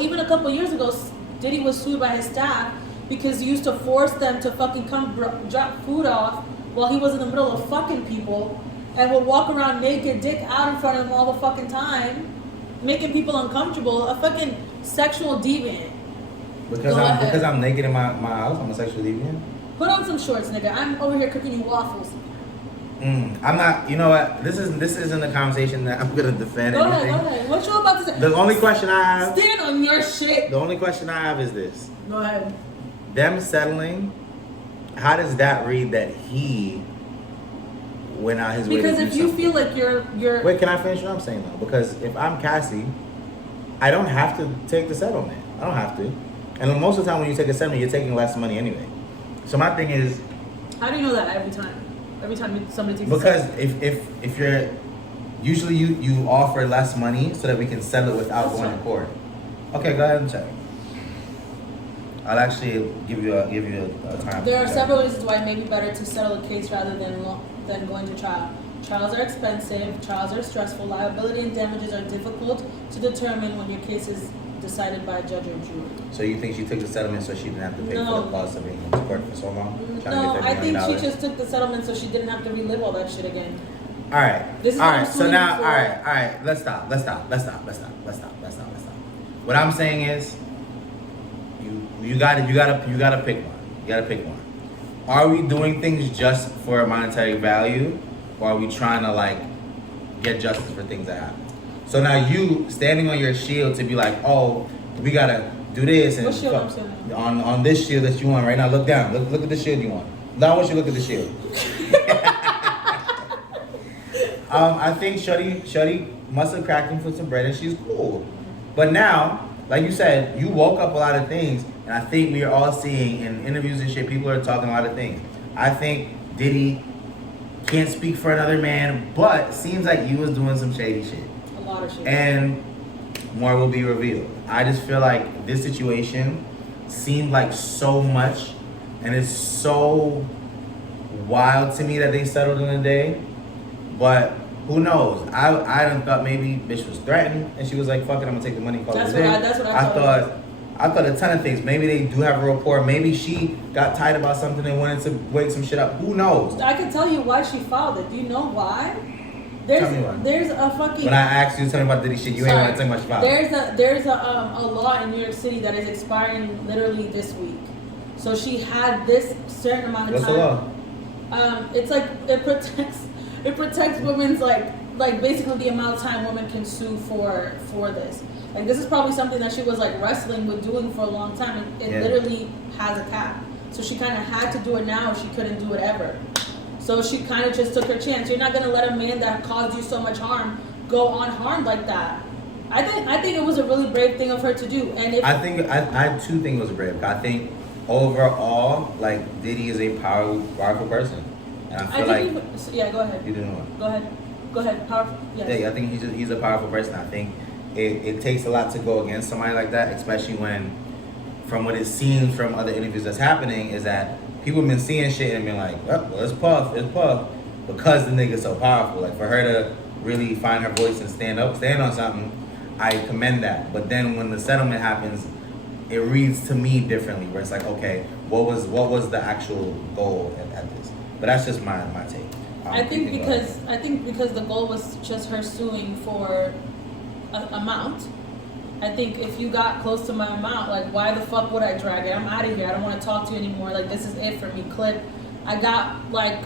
even a couple years ago, Diddy was sued by his staff because he used to force them to fucking come drop food off while he was in the middle of fucking people and would walk around naked, dick out in front of them all the fucking time, making people uncomfortable. A fucking sexual deviant. Because I'm naked in my house, I'm a sexual deviant? Put on some shorts, nigga. I'm over here cooking you waffles. I'm not, you know what, this isn't a conversation that I'm gonna defend anything. Go ahead. What you about to say? The only question I have... Stand on your shit. The only question I have is this. Go ahead. Them settling, how does that read that he went out his way to do Because if you feel like you're... Wait, can I finish what I'm saying though? Because if I'm Cassie, I don't have to take the settlement. I don't have to. And most of the time when you take a settlement, you're taking less money anyway. So my thing is... How do you know that every time? Every time somebody takes because if you're usually you offer less money so that we can settle it without going to court. Okay, go ahead and check. I'll actually give you a time. There are several reasons why it may be better to settle a case rather than going to trial. Trials are expensive. Trials are stressful. Liability and damages are difficult to determine when your case is decided by a judge or jury. So you think she took the settlement so she didn't have to pay for the cost of being in court for so long? No, I think she just took the settlement so she didn't have to relive all that shit again. All right. This is all right. So now, all right. Let's stop. What I'm saying is, you gotta pick one. You gotta pick one. Are we doing things just for a monetary value, or are we trying to like get justice for things that happen? So now you standing on your shield to be like, oh, we gotta do this and what shield I'm standing on this shield that you want right now. Look down. Look at the shield you want. Now I want you to look at the shield. I think Shorty must have cracked him for some bread and she's cool. But now, like you said, you woke up a lot of things, and I think we are all seeing in interviews and shit, people are talking a lot of things. I think Diddy can't speak for another man, but seems like he was doing some shady shit. A lot of shit. And more will be revealed. I just feel like this situation seemed like so much, and it's so wild to me that they settled in a day. But who knows? I done thought maybe bitch was threatened, and she was like, "Fuck it, I'm gonna take the money." That's what I thought a ton of things. Maybe they do have a rapport. Maybe she got tight about something and wanted to wake some shit up. Who knows? I can tell you why she filed it. Do you know why? Tell me why. There's a fucking. When I asked you to tell me about Diddy shit, you ain't want to tell me much about it. There's a law in New York City that is expiring literally this week. So she had this certain amount of time. What's the law? It's like it protects women's like basically the amount of time women can sue for this. Like this is probably something that she was like wrestling with doing for a long time. It literally has a cap. So she kind of had to do it now, or she couldn't do it ever. So she kind of just took her chance. You're not gonna let a man that caused you so much harm go unharmed like that. I think it was a really brave thing of her to do. And I too think it was brave. I think overall, like Diddy is a powerful person, and I feel like go ahead. You didn't know what? Go ahead. Powerful. Yes. Yeah, I think he's a powerful person. I think it takes a lot to go against somebody like that, especially when, from what it seems from other interviews that's happening, is that people have been seeing shit and been like, oh, well, it's Puff, because the nigga's so powerful. Like for her to really find her voice and stand on something, I commend that. But then when the settlement happens, it reads to me differently, where it's like, okay, what was the actual goal at this? But that's just my take. I think because the goal was just her suing for amount. I think if you got close to my amount, like why the fuck would I drag it? I'm out of here. I don't want to talk to you anymore. Like this is it for me. Clip. I got like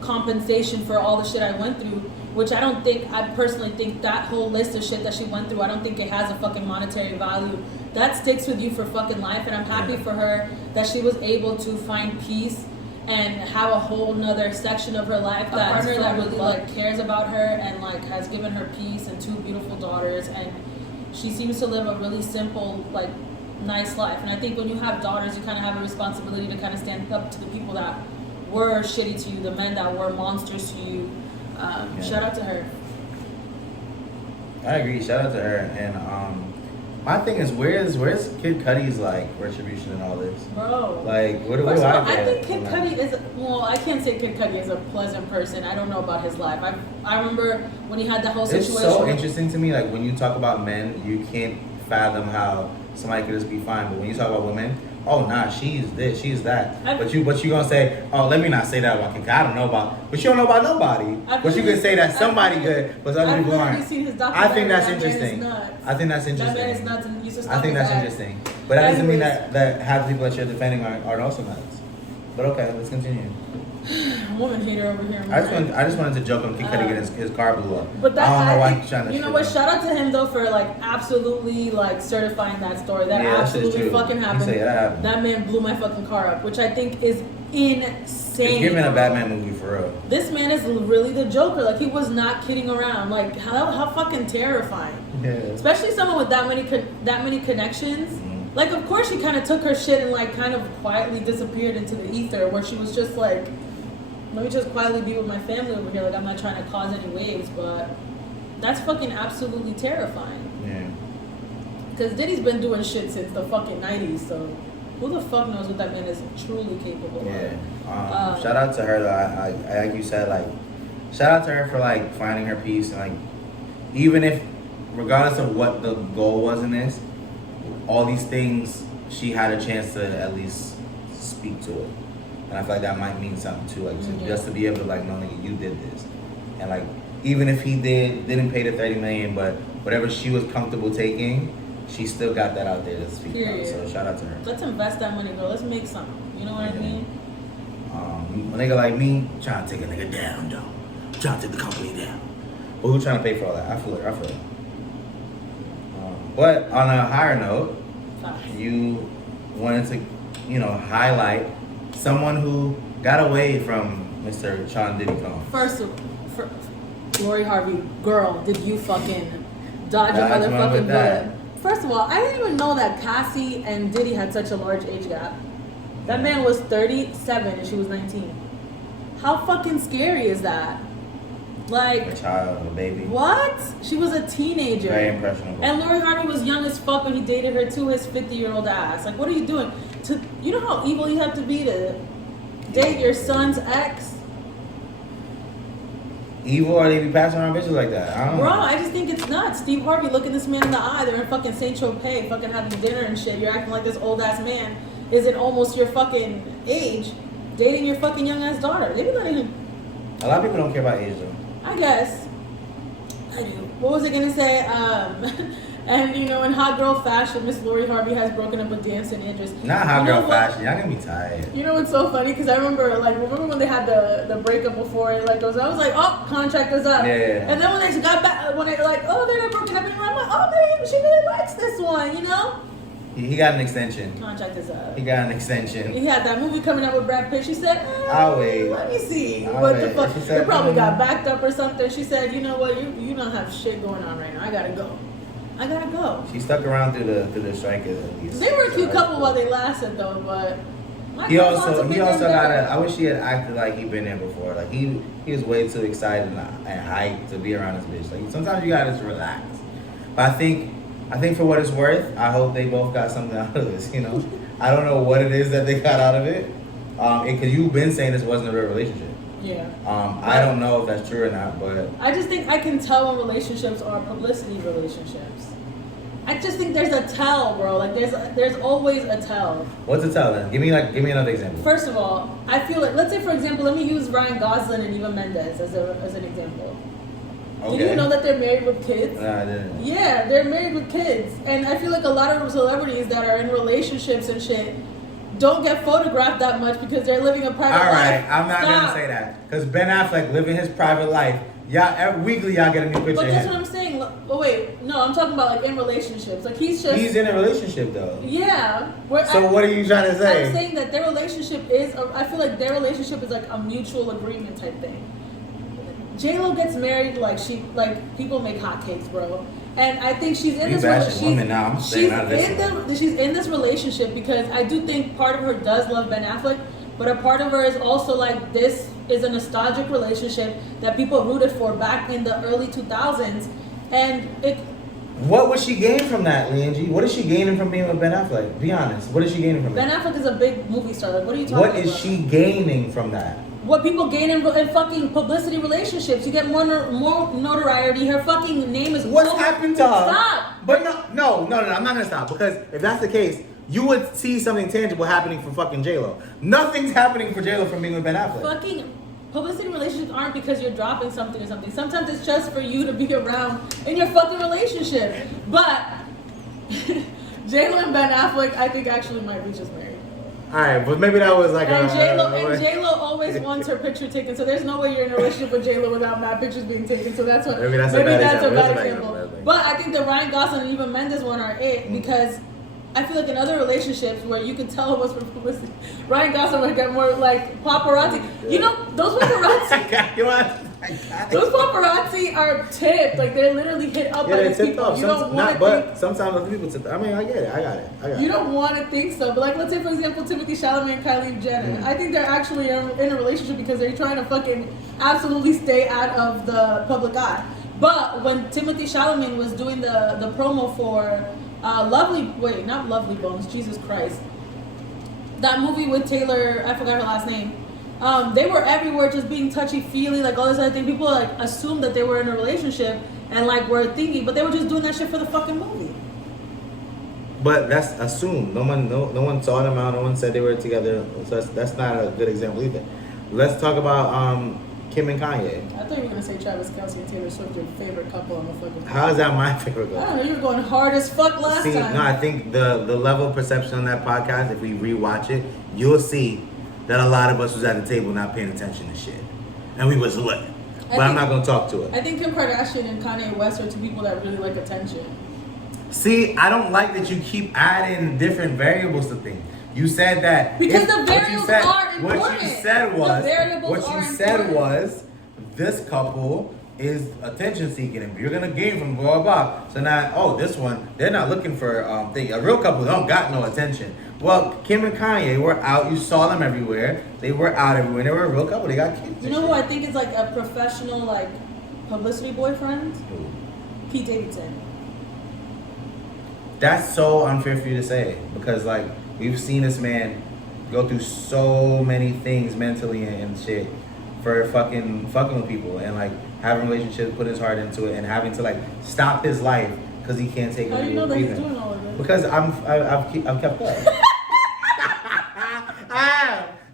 compensation for all the shit I went through, which I personally think that whole list of shit that she went through, I don't think it has a fucking monetary value. That sticks with you for fucking life, and I'm happy for her that she was able to find peace and have a whole nother section of her life, that partner that really like cares about her and like has given her peace and 2 beautiful daughters, and she seems to live a really simple, like nice life. And I think when you have daughters, you kind of have a responsibility to kind of stand up to the people that were shitty to you, the men that were monsters to you. Shout out to her. I agree. Shout out to her. And my thing is, where's Kid Cudi's like retribution and all this? Bro. Like, what do First of I all, get? I think Kid Cudi is, well, I can't say Kid Cudi is a pleasant person. I don't know about his life. I remember when he had the whole It's situation. so interesting to me. Like when you talk about men, you can't fathom how somebody could just be fine. But when you talk about women, oh nah, she's this, she's that. But you gonna say, oh, let me not say that about Kid. I don't know about, but you don't know about nobody. But you can say that somebody good, but other people aren't. I think that's interesting. I think that's interesting. That man is nuts, and you should stop I think his that's act. interesting. But that doesn't mean that half the people that you're defending are also nuts. But okay, let's continue. Woman hater over here. I just wanted to joke on Kid Cudi getting his car blew up. But that, I don't know why think, he's trying to. You know what? Shout out to him though for like absolutely like certifying that story. That absolutely fucking happened. That happened. That man blew my fucking car up, which I think is insane. It's giving a Batman movie for real. This man is really the Joker. Like he was not kidding around. Like how fucking terrifying. Yeah. Especially someone with that many connections. Mm-hmm. Like of course she kind of took her shit and like kind of quietly disappeared into the ether, where she was just like, let me just quietly be with my family over here. Like I'm not trying to cause any waves, but that's fucking absolutely terrifying. Yeah. Because Diddy's been doing shit since the fucking 90s, so who the fuck knows what that man is truly capable of? Yeah. Shout out to her though. I like you said, like, shout out to her for like finding her peace and like, even if, regardless of what the goal was in this, all these things she had a chance to at least speak to it. And I feel like that might mean something too, like just to be able to like, no nigga, you did this. And like, even if he didn't pay the $30 million, but whatever she was comfortable taking, she still got that out there to speak about. So shout out to her. Let's invest that money, girl. Let's make something. You know what I mean? A nigga like me, trying to take a nigga down, though. Trying to take the company down. But who's trying to pay for all that? I feel it. But on a higher note, you wanted to, highlight someone who got away from Mr. Sean Diddy Combs. First, Lori Harvey, girl, did you fucking dodge a motherfucking bullet? First of all, I didn't even know that Cassie and Diddy had such a large age gap. That man was 37 and she was 19. How fucking scary is that? Like a child, a baby. What? She was a teenager. Very impressionable. And Lori Harvey was young as fuck when he dated her too, his 50-year-old ass. Like, what are you doing? You know how evil you have to be to date your son's ex? Evil, or they be passing around bitches like that? I don't know. I just think it's nuts. Steve Harvey looking this man in the eye. They're in fucking Saint Tropez, fucking having dinner and shit. You're acting like this old ass man isn't almost your fucking age, dating your fucking young ass daughter. They be letting him. A lot of people don't care about age though. I guess. I do. What was I gonna say? And in hot girl fashion, Miss Lori Harvey has broken up with Dancing Idris. Not hot girl fashion. Y'all gonna be tired. You know what's so funny? Because I remember when they had the breakup before it goes. I was like, oh, contract is up. Yeah. And then when they got back, when they they're not broken up anymore. I'm like, oh, maybe she really likes this one. He got an extension. Contract is up. He got an extension. He had that movie coming out with Brad Pitt. She said, I'll wait. Let me see. What the fuck? It probably got backed up or something. She said, you know what? You don't have shit going on right now. I gotta go. She stuck around through the strikers at least. They were a cute couple while they lasted though, but he also got I wish he had acted like he'd been there before. Like he was way too excited and hyped to be around this bitch. Like sometimes you gotta just relax. But I think for what it's worth, I hope they both got something out of this. I don't know what it is that they got out of it. Because you've been saying this wasn't a real relationship. Yeah. I don't know if that's true or not, but I just think I can tell when relationships are publicity relationships. I just think there's a tell, bro. Like there's always a tell. What's a tell then? Give me another example. First of all, I feel like, let's say for example, let me use Ryan Gosling and Eva Mendes as an example. Okay. Did you know that they're married with kids? No, I didn't. Yeah, they're married with kids. And I feel like a lot of celebrities that are in relationships and shit don't get photographed that much because they're living a private life. All right, I'm not going to say that. Because Ben Affleck living his private life. Weekly y'all get a new picture. But that's what I'm saying. Oh, wait. No, I'm talking about like in relationships. Like he's in a relationship though. Yeah. What are you trying to say? I'm saying that their relationship I feel like their relationship is like a mutual agreement type thing. J-Lo gets married people make hotcakes, bro. And I think she's in she's in this relationship because I do think part of her does love Ben Affleck, but a part of her is also like, this is a nostalgic relationship that people rooted for back in the early 2000s. And it. What would she gain from that, Leangie? What is she gaining from being with Ben Affleck? Be honest. What is she gaining from Ben that? Affleck is a big movie star. Like, what are you talking about? What is she gaining from that? What people gain in fucking publicity relationships. You get more notoriety. Her fucking name is... What's happened to her? Stop! But no, I'm not gonna stop. Because if that's the case, you would see something tangible happening for fucking J-Lo. Nothing's happening for J-Lo from being with Ben Affleck. Fucking... Publicity relationships aren't because you're dropping something or something. Sometimes it's just for you to be around in your fucking relationship. But J-Lo and Ben Affleck, I think, actually might be just married. Alright, but maybe that was like and J-Lo always wants her picture taken, so there's no way you're in a relationship with J-Lo without mad pictures being taken. So that's what maybe that's a bad example. But I think the Ryan Gosling and even Mendes one are it because I feel like in other relationships where you can tell what's for publicity, Ryan Gosling would get more like paparazzi. You know, those paparazzi. Those paparazzi are tipped. Like they're literally hit up by these people. Up. You don't want to but sometimes other people tip. I mean, I get it. I got it. You don't want to think so. But like, let's say for example, Timothée Chalamet and Kylie Jenner. I think they're actually in a relationship because they're trying to fucking absolutely stay out of the public eye. But when Timothée Chalamet was doing the promo for not Lovely Bones, Jesus Christ, that movie with Taylor, I forgot her last name. They were everywhere just being touchy-feely, like all this other thing. People like assumed that they were in a relationship and like were thinking, but they were just doing that shit for the fucking movie. But that's assumed. No one saw them out. No one said they were together. So that's not a good example either. Let's talk about Kim and Kanye. I thought you were gonna say Travis Kelce and Taylor Swift, your favorite couple on the fucking. How is that my favorite couple? I don't know. You were going hard as fuck last time. No, I think the level of perception on that podcast, if we rewatch it, you'll see that a lot of us was at the table not paying attention to shit, and we was lit. But I'm not gonna talk to it. I think Kim Kardashian and Kanye West are two people that really like attention. See, I don't like that you keep adding different variables to things. You said that because the variables are important. What you said was this couple is attention seeking and you're gonna gain from blah blah. So now, this one, they're not looking for a real couple don't got no attention. Well, Kim and Kanye were out, you saw them everywhere. They were out everywhere, they were a real couple, they got kids. You know who I think is like a professional like publicity boyfriend? Who? Pete Davidson. That's so unfair for you to say because like we've seen this man go through so many things mentally and shit for fucking with people and like having relationships, put his heart into it, and having to like stop his life because he can't take it. How do you know that he's doing all of this? Because I've kept up.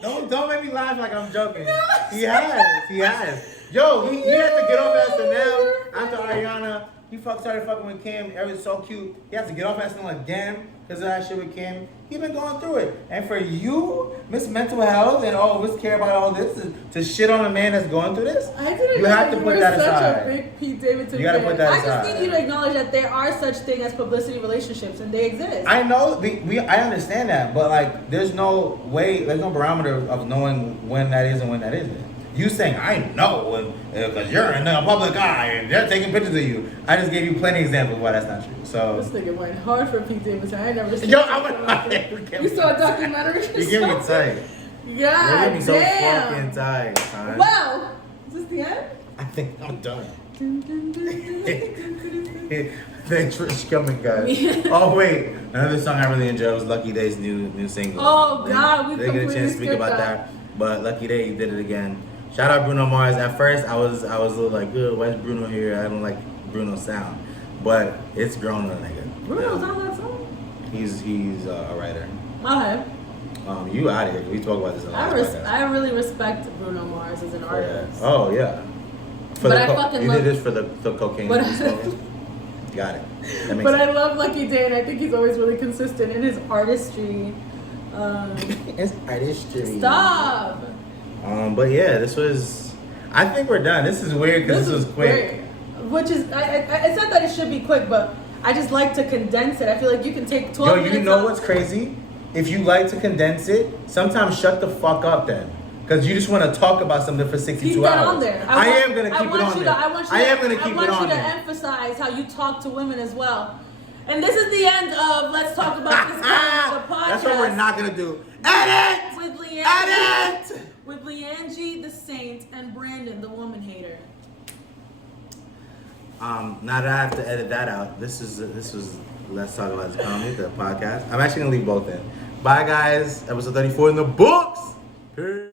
Don't make me laugh like I'm joking. No, he has. Yo, he had to get off SNL after Ariana. He started fucking with Kim. It was so cute. He has to get off SNL again because of that shit with Kim. He been going through it. And for you, Miss Mental Health, and Miss Care about all this, to shit on a man that's going through this, I didn't you have to put that aside. Such a big Pete Davidson you gotta put that aside. I just need you to acknowledge that there are such things as publicity relationships, and they exist. I know, I understand that, but like, there's no barometer of knowing when that is and when that isn't. You saying, I know, because you're in the public eye and they're taking pictures of you. I just gave you plenty of examples why that's not true. So this nigga went hard for Pete Davidson. I never seen. Yo, I went hard. You saw a documentary? You give me tight. God damn. So fucking tight, son. Well, is this the end? I think I'm done. Thanks for coming, guys. Oh wait, another song I really enjoyed was Lucky Day's new single. Oh God, we didn't get a chance to speak about that, but Lucky Day did it again. Shout out Bruno Mars. At first, I was a little like, why is Bruno here? I don't like Bruno's sound, but it's grown on a nigga. Bruno's on that song. He's a writer. Okay. You out of here. We talk about this a lot. I really respect Bruno Mars as an artist. Oh yeah. You did this for the cocaine. But got it. I love Lucky Day, and I think he's always really consistent in his artistry. It's artistry. Stop. But yeah, this was. I think we're done. This is weird because this was quick. Great. Which is, I said that it should be quick, but I just like to condense it. I feel like you can take 12 minutes. You know what's crazy? If you like to condense it, sometimes shut the fuck up then. Because you just want to talk about something for 62 keep that hours. On there. I am going to keep it on there. I want you to emphasize how you talk to women as well. And this is the end of Let's Talk About This Guy, the podcast. That's what we're not going to do. Edit! With Leangie. Edit! With Leangie, the Saint, and Brandon, the woman hater. Now that I have to edit that out, this was Let's Talk About This Comedy, the podcast. I'm actually gonna leave both in. Bye guys, episode 34 in the books. Peace.